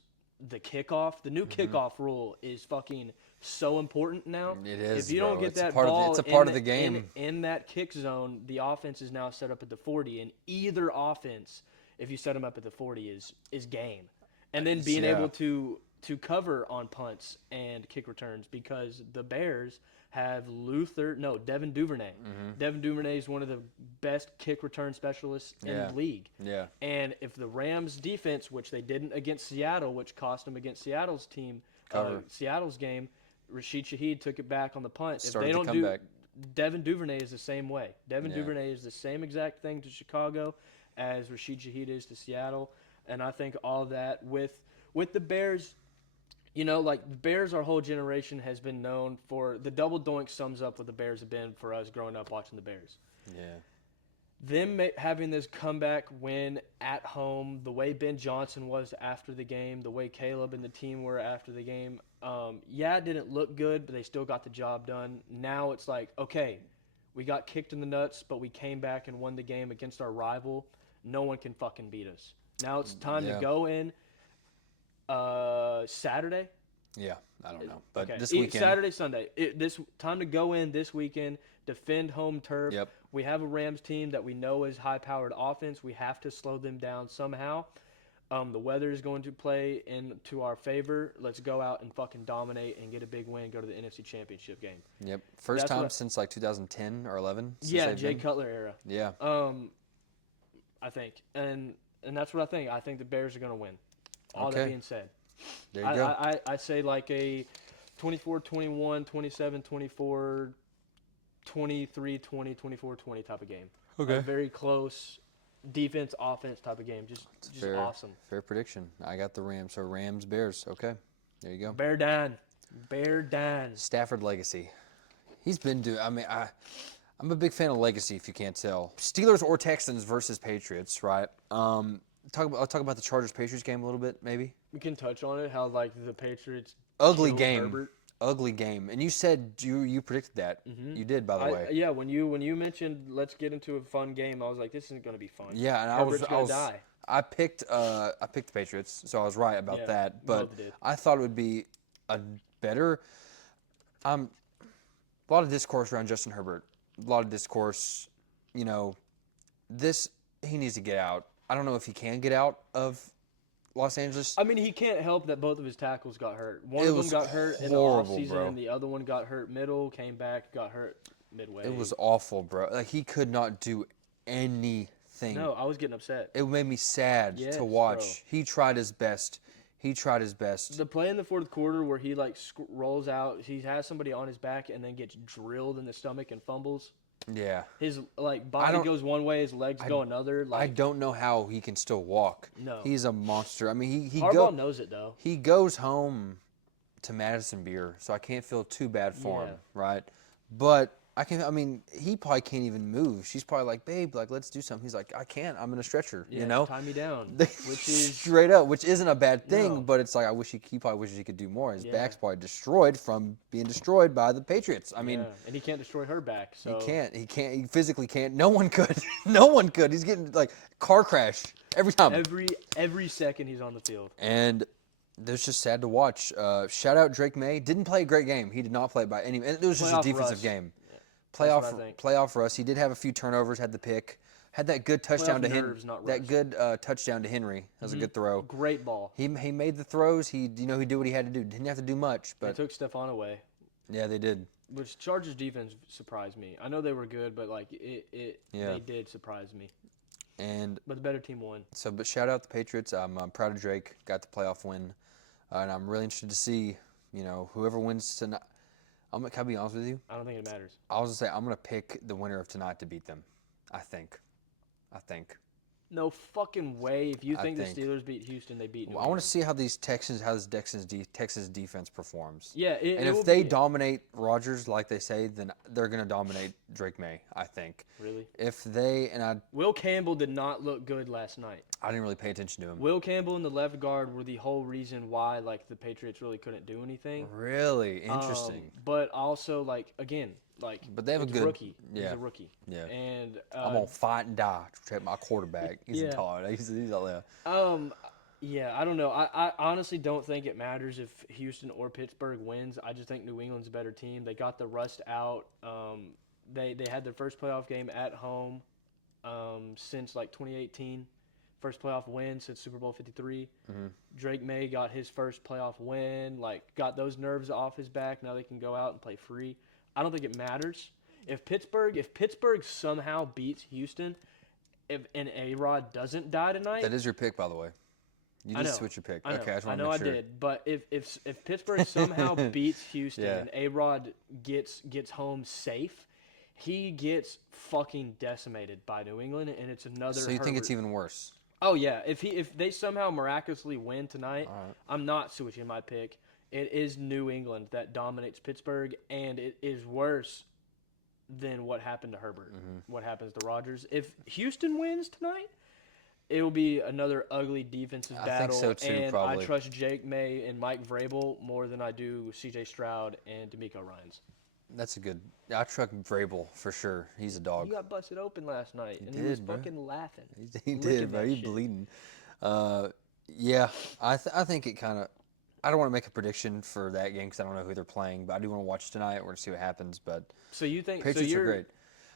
the kickoff, the new kickoff rule is fucking so important now. It is, If you don't bro. get It's a that part of the- ball it's a part in of the game. in that kick zone, the offense is now set up at the 40, and either offense, if you set them up at the 40, is game. And then being able to cover on punts and kick returns, because the Bears have Devin Duvernay. Devin Duvernay is one of the best kick return specialists in the league. Yeah. And if the Rams defense, which they didn't against Seattle, which cost them against Seattle's team, Seattle's game, Rashid Shaheed took it back on the punt. Started if they the don't do, comeback. Devin Duvernay is the same way. Devin Duvernay is the same exact thing to Chicago as Rashid Shaheed is to Seattle. And I think all that with the Bears, you know, like the Bears, our whole generation has been known for the double doink. Sums up what the Bears have been for us growing up watching the Bears. Yeah. Them having this comeback win at home, the way Ben Johnson was after the game, the way Caleb and the team were after the game, it didn't look good, but they still got the job done. Now it's like, okay, we got kicked in the nuts, but we came back and won the game against our rival. No one can fucking beat us. Now it's time to go in Saturday. Yeah, I don't know. But Okay. this weekend. Saturday, Sunday. This time to go in this weekend, defend home turf. Yep. We have a Rams team that we know is high-powered offense. We have to slow them down somehow. The weather is going to play into our favor. Let's go out and fucking dominate and get a big win. Go to the NFC Championship game. Yep. First That's time what- since like 2010 or 11. since Yeah, they've Jay been. Cutler era. Yeah. I think, and that's what I think. I think the Bears are going to win. All that Okay. being said, There you go. I say like a 24-21, 27-24, 23-20, 24-20 type of game. Okay. A very close defense, offense type of game. Just awesome. Fair prediction. I got the Rams. So Rams, Bears. Okay. There you go. Bear down. Bear down. Stafford legacy. He's been doing. I mean, I'm a big fan of legacy. If you can't tell, Steelers or Texans versus Patriots, right? I'll talk about the Chargers Patriots game a little bit, maybe. We can touch on it. How like the Patriots. Ugly killed game. Herbert. Ugly game. And you said you predicted that. Mm-hmm. You did, by the way. Yeah, when you mentioned let's get into a fun game, I was like, this isn't going to be fun. Yeah, and Herbert's gonna die. I picked the Patriots, so I was right about Yeah, that. But both did. I thought it would be a better. A lot of discourse around Justin Herbert. A lot of discourse. You know, he needs to get out. I don't know if he can get out of Los Angeles. I mean, he can't help that both of his tackles got hurt. One It of them was got hurt in the horrible, offseason, bro. and the other one got hurt middle, came back, got hurt midway. It was awful, bro. Like, he could not do anything. No, I was getting upset. It made me sad Yes, to watch. bro. He tried his best. The play in the fourth quarter where he like rolls out, he has somebody on his back and then gets drilled in the stomach and fumbles. Yeah. His like body goes one way, his legs go another. I Like don't know how he can still walk. No. He's a monster. I mean, Harbaugh knows it though. he goes home to Madison Beer, so I can't feel too bad for him, Yeah. right? But he probably can't even move. She's probably like, babe, like, let's do something. He's like, I can't. I'm in a stretcher, Yeah, you know? tie me down, which is straight up, which isn't a bad thing, No. but it's like, he probably wishes he could do more. His Yeah. back's probably destroyed from being destroyed by the Patriots. I mean, yeah, and he can't destroy her back. So he can't. He physically can't. No one could. No one could. He's getting like car crash every time. every second he's on the field. And That's just sad to watch. Shout out Drake May. Didn't play a great game. He did not play by any. It was just a Playoff defensive Russ. game. That's what I think. Playoff Russ. He did have a few turnovers. Had the pick. Had that good touchdown Playoff to Henry. nerves, not That Russ. good touchdown to Henry. That was a good throw. Great ball. He made the throws. He did what he had to do. Didn't have to do much, They but took Stephon away, yeah, they did. which Chargers defense surprised me. I know they were good, but like Yeah. they did surprise me. And But the better team won. so, but shout out the Patriots. I'm proud of Drake. Got the playoff win, and I'm really interested to see, whoever wins tonight. Can I be honest with you? I don't think it matters. I was gonna say I'm gonna pick the winner of tonight to beat them. I think. No fucking way. If you I think think. the Steelers beat Houston, they beat New I want England. to see how this Texans defense performs. Yeah, And if they dominate Rodgers like they say, then they're gonna dominate Drake May. I think. Really? If they and I Will Campbell did not look good last night. didn't really pay attention to him. Will Campbell and the left guard were the whole reason why like the Patriots really couldn't do anything. Really interesting. But also again, But they have a it's good- rookie. He's yeah. a rookie. Yeah. And I'm gonna fight and die to protect my quarterback. He's Yeah. a tall. He's out there. yeah, I don't know. I honestly don't think it matters if Houston or Pittsburgh wins. I just think New England's a better team. They got the rust out. They had their first playoff game at home since 2018. First playoff win since Super Bowl 53. Mm-hmm. Drake May got his first playoff win. Got those nerves off his back. Now they can go out and play free. I don't think it matters. If Pittsburgh somehow beats Houston, and A-Rod doesn't die tonight. That is your pick, by the way. You I just know. switch your pick. I know, Okay, I just I want know to I make sure. did, but if Pittsburgh somehow beats Houston Yeah. and A-Rod gets home safe, he gets fucking decimated by New England, and it's another. So you think it's Herbert- even worse? Oh yeah, if they somehow miraculously win tonight, All right. I'm not switching my pick. It is New England that dominates Pittsburgh, and it is worse than what happened to Herbert. What happens to Rodgers? If Houston wins tonight, it will be another ugly defensive I battle. think so too, and probably. I trust Jake May and Mike Vrabel more than I do C.J. Stroud and D'Amico Ryans. That's a good. I truck Vrabel for sure. He's a dog. He got busted open last night, and he did, was bro. fucking laughing. He Licking did, bro. that He's shit. bleeding. Yeah, I think it kind of. I don't want to make a prediction for that game because I don't know who they're playing, but I do want to watch tonight. We're gonna see what happens. But So you think? Patriots so are you're great.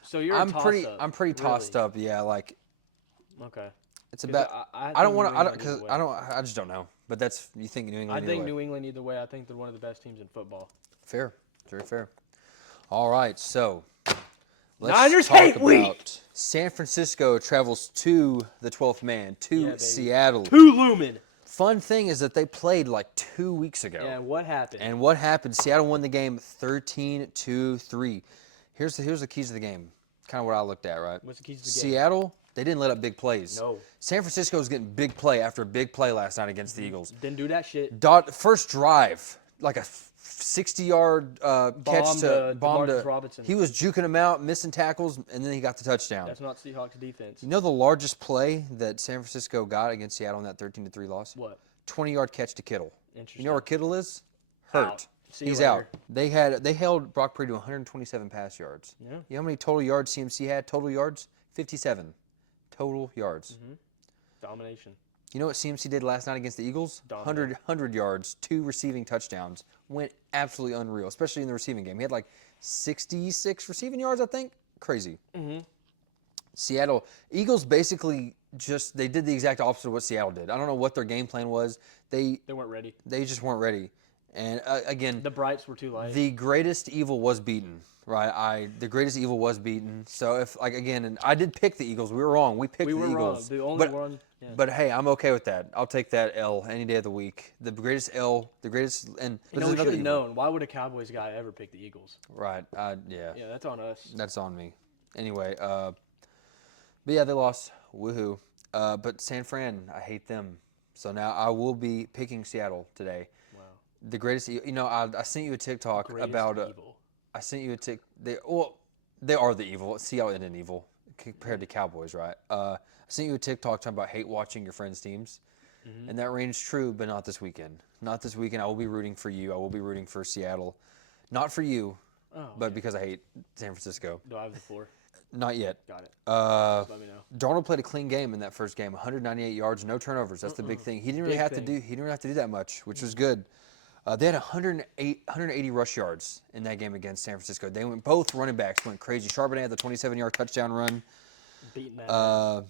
So you're. I'm a pretty. toss-up, I'm pretty tossed really. up. Yeah, Okay. it's about. I I don't think want New to. England Because either way. I don't. I just don't know. But that's you think New England. I either think way. New England either way. I think they're one of the best teams in football. Fair. Very fair. All right, so let's Niners talk hate week. about San Francisco travels to the 12th man, to Yeah, baby. Seattle. Two Lumen. Fun thing is that they played like 2 weeks ago. Yeah, what happened? And what happened? Seattle won the game 13-3. Here's the keys of the game. Kind of what I looked at, right? What's the keys to the game? Seattle, they didn't let up big plays. No. San Francisco was getting big play after a big play last night against the Eagles. Didn't do that shit. First drive, like a 60-yard catch to bomb Demarcus to Robinson. He was juking him out, missing tackles, and then he got the touchdown. That's not Seahawks defense. You know the largest play that San Francisco got against Seattle in that 13-3 loss? What? 20-yard catch to Kittle. Interesting. You know where Kittle is? Hurt. Out. See you He's later. out. They held Brock Purdy to 127 pass yards. Yeah. You know how many total yards CMC had? Total yards? 57. Total yards. Mm-hmm. Domination. You know what CMC did last night against the Eagles? Dominate. 100 yards, 2 receiving touchdowns. Went absolutely unreal, especially in the receiving game. He had like 66 receiving yards, I think. Crazy. Mm-hmm. Seattle Eagles basically they did the exact opposite of what Seattle did. I don't know what their game plan was. They weren't ready. just weren't ready. And again, The Brights were too light. the greatest evil was beaten, right? The greatest evil was beaten. So if and I did pick the Eagles. We were wrong. We picked we the were wrong. Eagles. The only but, one. Yeah. But hey, I'm okay with that. I'll take that L any day of the week. The greatest L, the greatest, and we there's should another have evil. known. Why would a Cowboys guy ever pick the Eagles? Right? Yeah. Yeah, that's on us. That's on me. Anyway, but yeah, they lost. Woohoo! But San Fran, I hate them. So now I will be picking Seattle today. Wow. The greatest. I sent you a TikTok Greatest about. evil. I sent you a tick. They are the evil. Seattle isn't evil compared to Cowboys, right? I sent you a TikTok talking about hate watching your friends' teams, and that rings true, but not this weekend. Not this weekend. I will be rooting for you. I will be rooting for Seattle, not for you, Oh, but because I hate San Francisco. do I have the floor? Not yet. Got it. Uh, Let me know. Darnold played a clean game in that first game. 198 yards, no turnovers. That's the big thing. He didn't really Big have to thing. do. He didn't really have to do that much, which was good. They had 180 rush yards in that game against San Francisco. They went both running backs went crazy. Charbonnet had the 27-yard touchdown run. Beating that.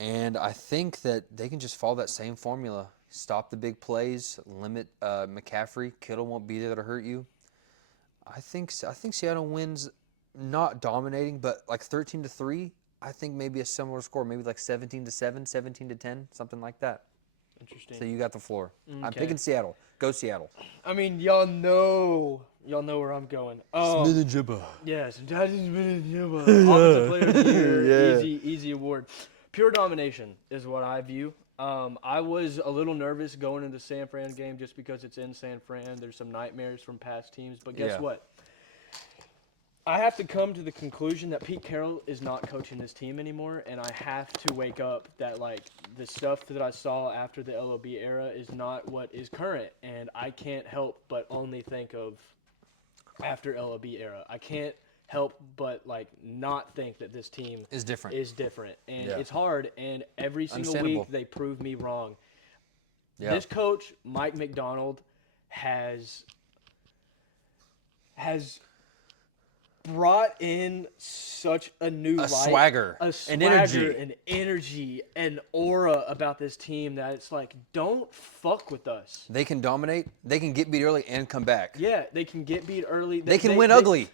And I think that they can just follow that same formula. Stop the big plays, limit McCaffrey. Kittle won't be there to hurt you. I think Seattle wins, not dominating, but like 13-3. I think maybe a similar score, maybe like 17-7, 17-10, something like that. Interesting. So you got the floor. I'm Okay. picking Seattle. Go Seattle. I mean, y'all know where I'm going. and Jibba. Yes, that is Offensive Player of the Year, Yeah. easy award. Pure domination is what I view. I was a little nervous going into the San Fran game just because it's in San Fran. There's some nightmares from past teams, but guess Yeah. what? I have to come to the conclusion that Pete Carroll is not coaching this team anymore, and I have to wake up that like the stuff that I saw after the LOB era is not what is current, and I can't help but only think of after LOB era. I can't help but like not think that this team Is different. and Yeah. it's hard, and every single Understandable. week they prove me wrong. Yeah. This coach, Mike McDonald, has brought in such a new light, swagger, a an swagger, energy. an energy, an aura about this team that it's like, don't fuck with us. They can dominate. They can get beat early and come back. Yeah, they can get beat early. They can win ugly.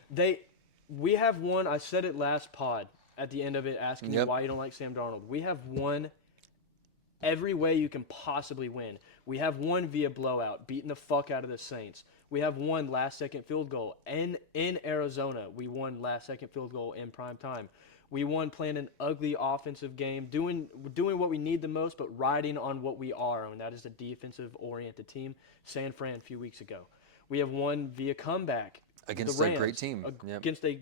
We have won. I said it last pod at the end of it, asking you Yep. why you don't like Sam Darnold. We have won every way you can possibly win. We have won via blowout, beating the fuck out of the Saints. We have won last-second field goal in Arizona. We won last-second field goal in prime time. We won playing an ugly offensive game, doing what we need the most, but riding on what we are, and that is a defensive-oriented team. San Fran a few weeks ago. We have won via comeback Against the a Rams, great team. Yep. against a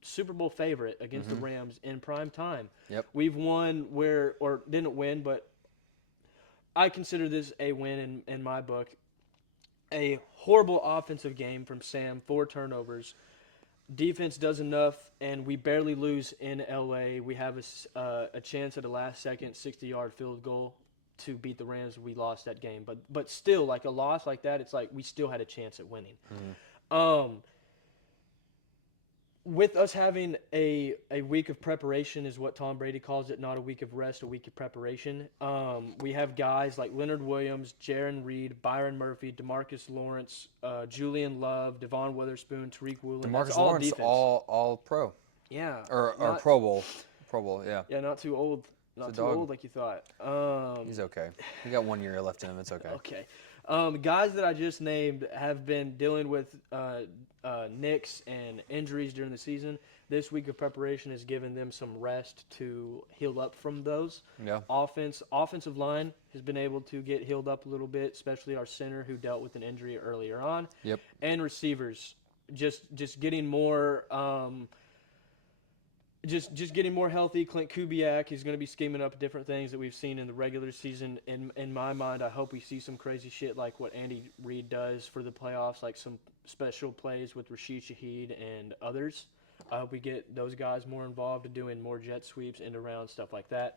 Super Bowl favorite against the Rams in prime time. Yep. We've won didn't win, but I consider this a win in my book. A horrible offensive game from Sam, 4 turnovers. Defense does enough, and we barely lose in LA. We have a chance at a last-second 60-yard field goal to beat the Rams. We lost that game, but still, like a loss like that, it's like we still had a chance at winning. With us having a week of preparation is what Tom Brady calls it, not a week of rest, a week of preparation. We have guys like Leonard Williams, Jaron Reed, Byron Murphy, DeMarcus Lawrence, Julian Love, Devon Witherspoon, Tariq Woolen. DeMarcus That's all Lawrence, defense. all pro. Yeah. Or Not- Pro Bowl. Pro Bowl, yeah. Yeah, not too old. Not It's too a dog. old like you thought. He's okay. He got 1 year left in him. It's okay. Okay. Guys that I just named have been dealing with nicks and injuries during the season. This week of preparation has given them some rest to heal up from those. Yeah. Offensive line has been able to get healed up a little bit, especially our center who dealt with an injury earlier on. Yep. And receivers just getting more just getting more healthy. Clint Kubiak is going to be scheming up different things that we've seen in the regular season. In my mind, I hope we see some crazy shit like what Andy Reid does for the playoffs, like some special plays with Rashid Shaheed and others. I hope we get those guys more involved in doing more jet sweeps, end around, stuff like that.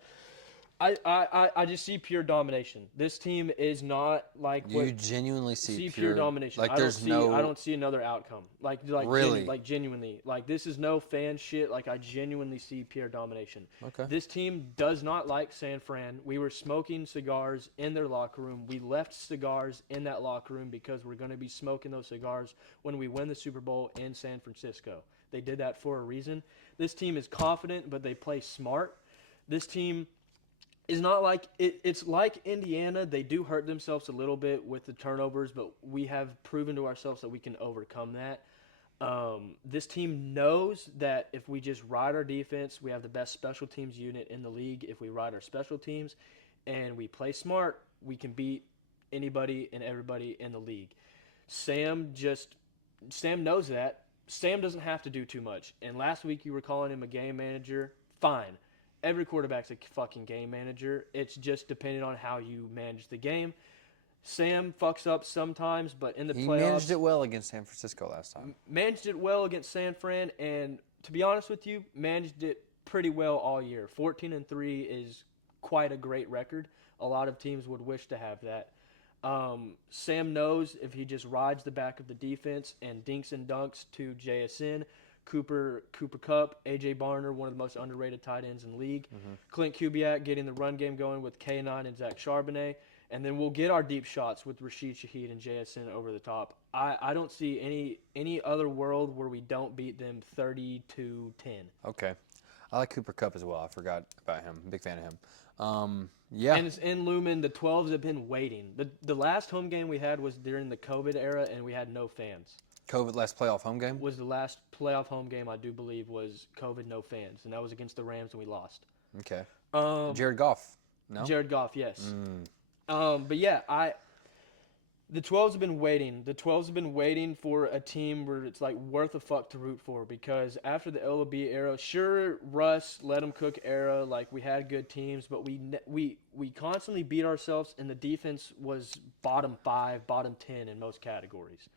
I just see pure domination. This team is not like You genuinely see pure domination. Like I don't see another outcome. Like Really? Genuinely. Like this is no fan shit. Like I genuinely see pure domination. Okay. This team does not like San Fran. We were smoking cigars in their locker room. We left cigars in that locker room because we're going to be smoking those cigars when we win the Super Bowl in San Francisco. They did that for a reason. This team is confident, but they play smart. This team is not like it's like Indiana. They do hurt themselves a little bit with the turnovers, but we have proven to ourselves that we can overcome that. This team knows that if we just ride our defense, we have the best special teams unit in the league. If we ride our special teams and we play smart, we can beat anybody and everybody in the league. Sam knows that. Sam doesn't have to do too much. And last week you were calling him a game manager. Fine. Every quarterback's a fucking game manager. It's just depending on how you manage the game. Sam fucks up sometimes, but in the He playoffs, managed it well against San Francisco last time. managed it well against San Fran, and to be honest with you, managed it pretty well all year. 14-3 is quite a great record. A lot of teams would wish to have that. Sam knows if he just rides the back of the defense and dinks and dunks to JSN, Cooper Kupp, A.J. Barner, one of the most underrated tight ends in the league. Clint Kubiak getting the run game going with K9 and Zach Charbonnet. And then we'll get our deep shots with Rashid Shaheed and JSN over the top. I don't see any other world where we don't beat them 30-10. Okay. I like Cooper Kupp as well. I forgot about him. Big fan of him. Yeah. And it's in Lumen. The 12s have been waiting. The last home game we had was during the COVID era, and we had no fans. COVID last playoff home game? Was the last playoff home game, I do believe, was COVID, no fans. And that was against the Rams, and we lost. Okay. Jared Goff, no? Jared Goff, yes. But yeah, the 12s have been waiting. The 12s have been waiting for a team where it's like worth a fuck to root for, because after the LOB era, sure, Russ, let him cook era, like we had good teams, but we constantly beat ourselves, and the defense was bottom 5, bottom 10 in most categories.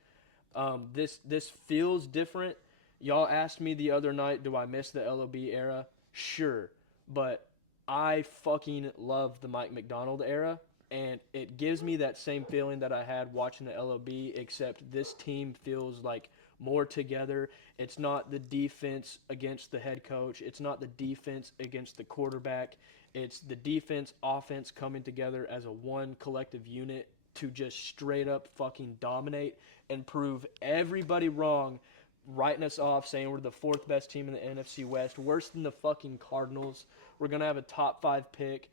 This feels different. Y'all asked me the other night, do I miss the LOB era? Sure, but I fucking love the Mike McDonald era. And it gives me that same feeling that I had watching the LOB, except this team feels like more together. It's not the defense against the head coach. It's not the defense against the quarterback. It's the defense, offense coming together as a one collective unit to just straight up fucking dominate and prove everybody wrong, writing us off, saying we're the 4th best team in the NFC West, worse than the fucking Cardinals. We're going to have a top 5 pick.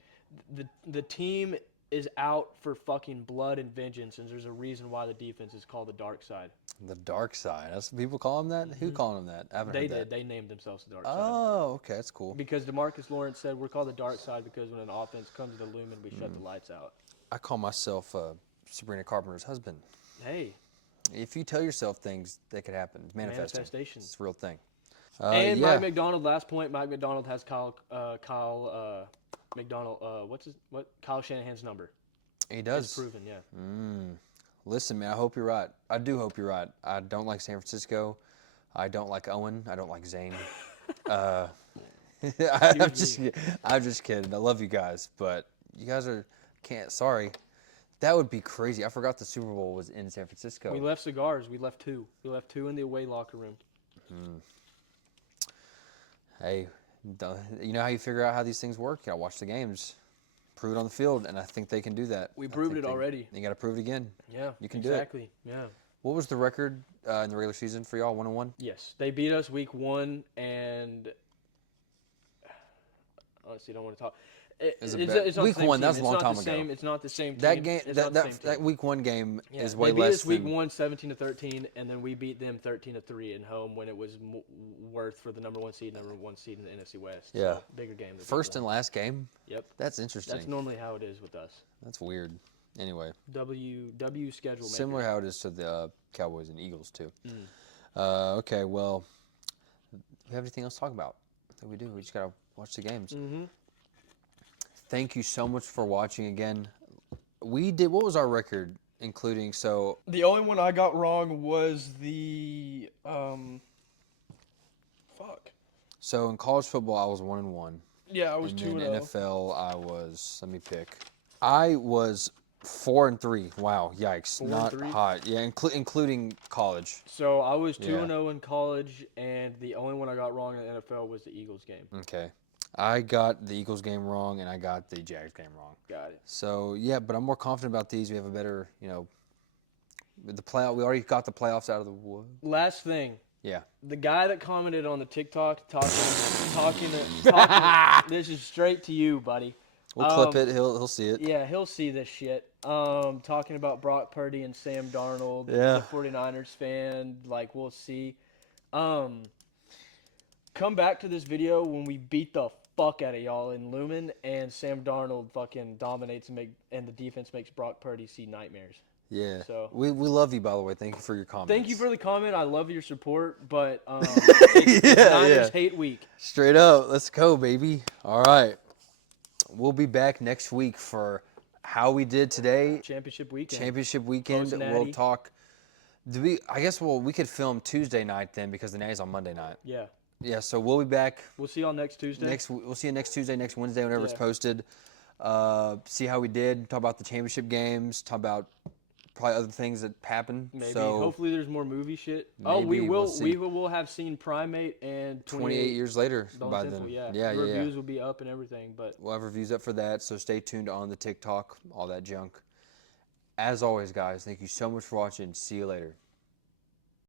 The team is out for fucking blood and vengeance, and there's a reason why the defense is called the dark side. The dark side. That's what people call him that? Who called him that? I haven't heard that. They named themselves the dark side. Oh, okay. That's cool. Because DeMarcus Lawrence said we're called the dark side because when an offense comes to Lumen, we shut the lights out. I call myself Sabrina Carpenter's husband. Hey. If you tell yourself things, that could happen. Manifestation. It's a real thing. And Mike McDonald, last point, Mike McDonald has Kyle McDonald, Kyle Shanahan's number. He does. It's proven, yeah. Listen, man, I hope you're right. I do hope you're right. I don't like San Francisco. I don't like Owen. I don't like Zane. I'm just kidding. I love you guys, but you guys sorry. That would be crazy. I forgot the Super Bowl was in San Francisco. We left cigars. We left 2. We left 2 in the away locker room. Hey, you know how you figure out how these things work? You gotta watch the games, prove it on the field, and I think they can do that. We proved it already. You gotta prove it again. Yeah, you can do it. Exactly. Yeah. What was the record in the regular season for y'all? 1-1. Yes, they beat us week 1, and honestly, don't want to talk. It's week 1. That was a long time ago. It's not the same team. That game, that week 1 game is way less. They beat us week than 1, 17-13, and then we beat them 13-3 at home when it was worth for the number 1 seed in the NFC West. Yeah, so, bigger game. First and last game. Yep, that's interesting. That's normally how it is with us. That's weird. Anyway, W schedule. Similar how it is to the Cowboys and Eagles too. Okay, well, do we have anything else to talk about? I think we do. We just gotta watch the games. Thank you so much for watching again. What was our record, including, so... The only one I got wrong was the, So in college football, I was 1-1. Yeah, I was 2-0. And in NFL, I was, let me pick. I was 4-3. Wow, yikes. 4-3? Not hot. Yeah, including college. So I was 2-0 in college, and the only one I got wrong in the NFL was the Eagles game. Okay. I got the Eagles game wrong, and I got the Jags game wrong. Got it. So, yeah, but I'm more confident about these. We have a better, the playoff. We already got the playoffs out of the wood. Last thing. Yeah. The guy that commented on the TikTok talking this is straight to you, buddy. We'll clip it. He'll see it. Yeah, he'll see this shit. Talking about Brock Purdy and Sam Darnold. Yeah. The 49ers fan. Like, we'll see. Come back to this video when we beat the fuck out of y'all in Lumen and Sam Darnold fucking dominates and the defense makes Brock Purdy see nightmares. Yeah. So we love you, by the way. Thank you for your comments. Thank you for the comment. I love your support, but Niners hate week. Straight up. Let's go, baby. All right. We'll be back next week for how we did today. Championship weekend. We'll talk. We could film Tuesday night then because the Natty's on Monday night. Yeah. Yeah, so we'll be back. We'll see y'all next Tuesday. We'll see you next Tuesday, next Wednesday, whenever it's Yeah. posted. See how we did. Talk about the championship games. Talk about probably other things that happened. Maybe. So Hopefully there's more movie shit. maybe we'll see. We will have seen Primate and 28 years later Dawn by Temple, then. yeah. Yeah, The reviews will be up and everything, but We'll have reviews up for that. So stay tuned on the TikTok, all that junk. As always, guys, thank you so much for watching. See you later.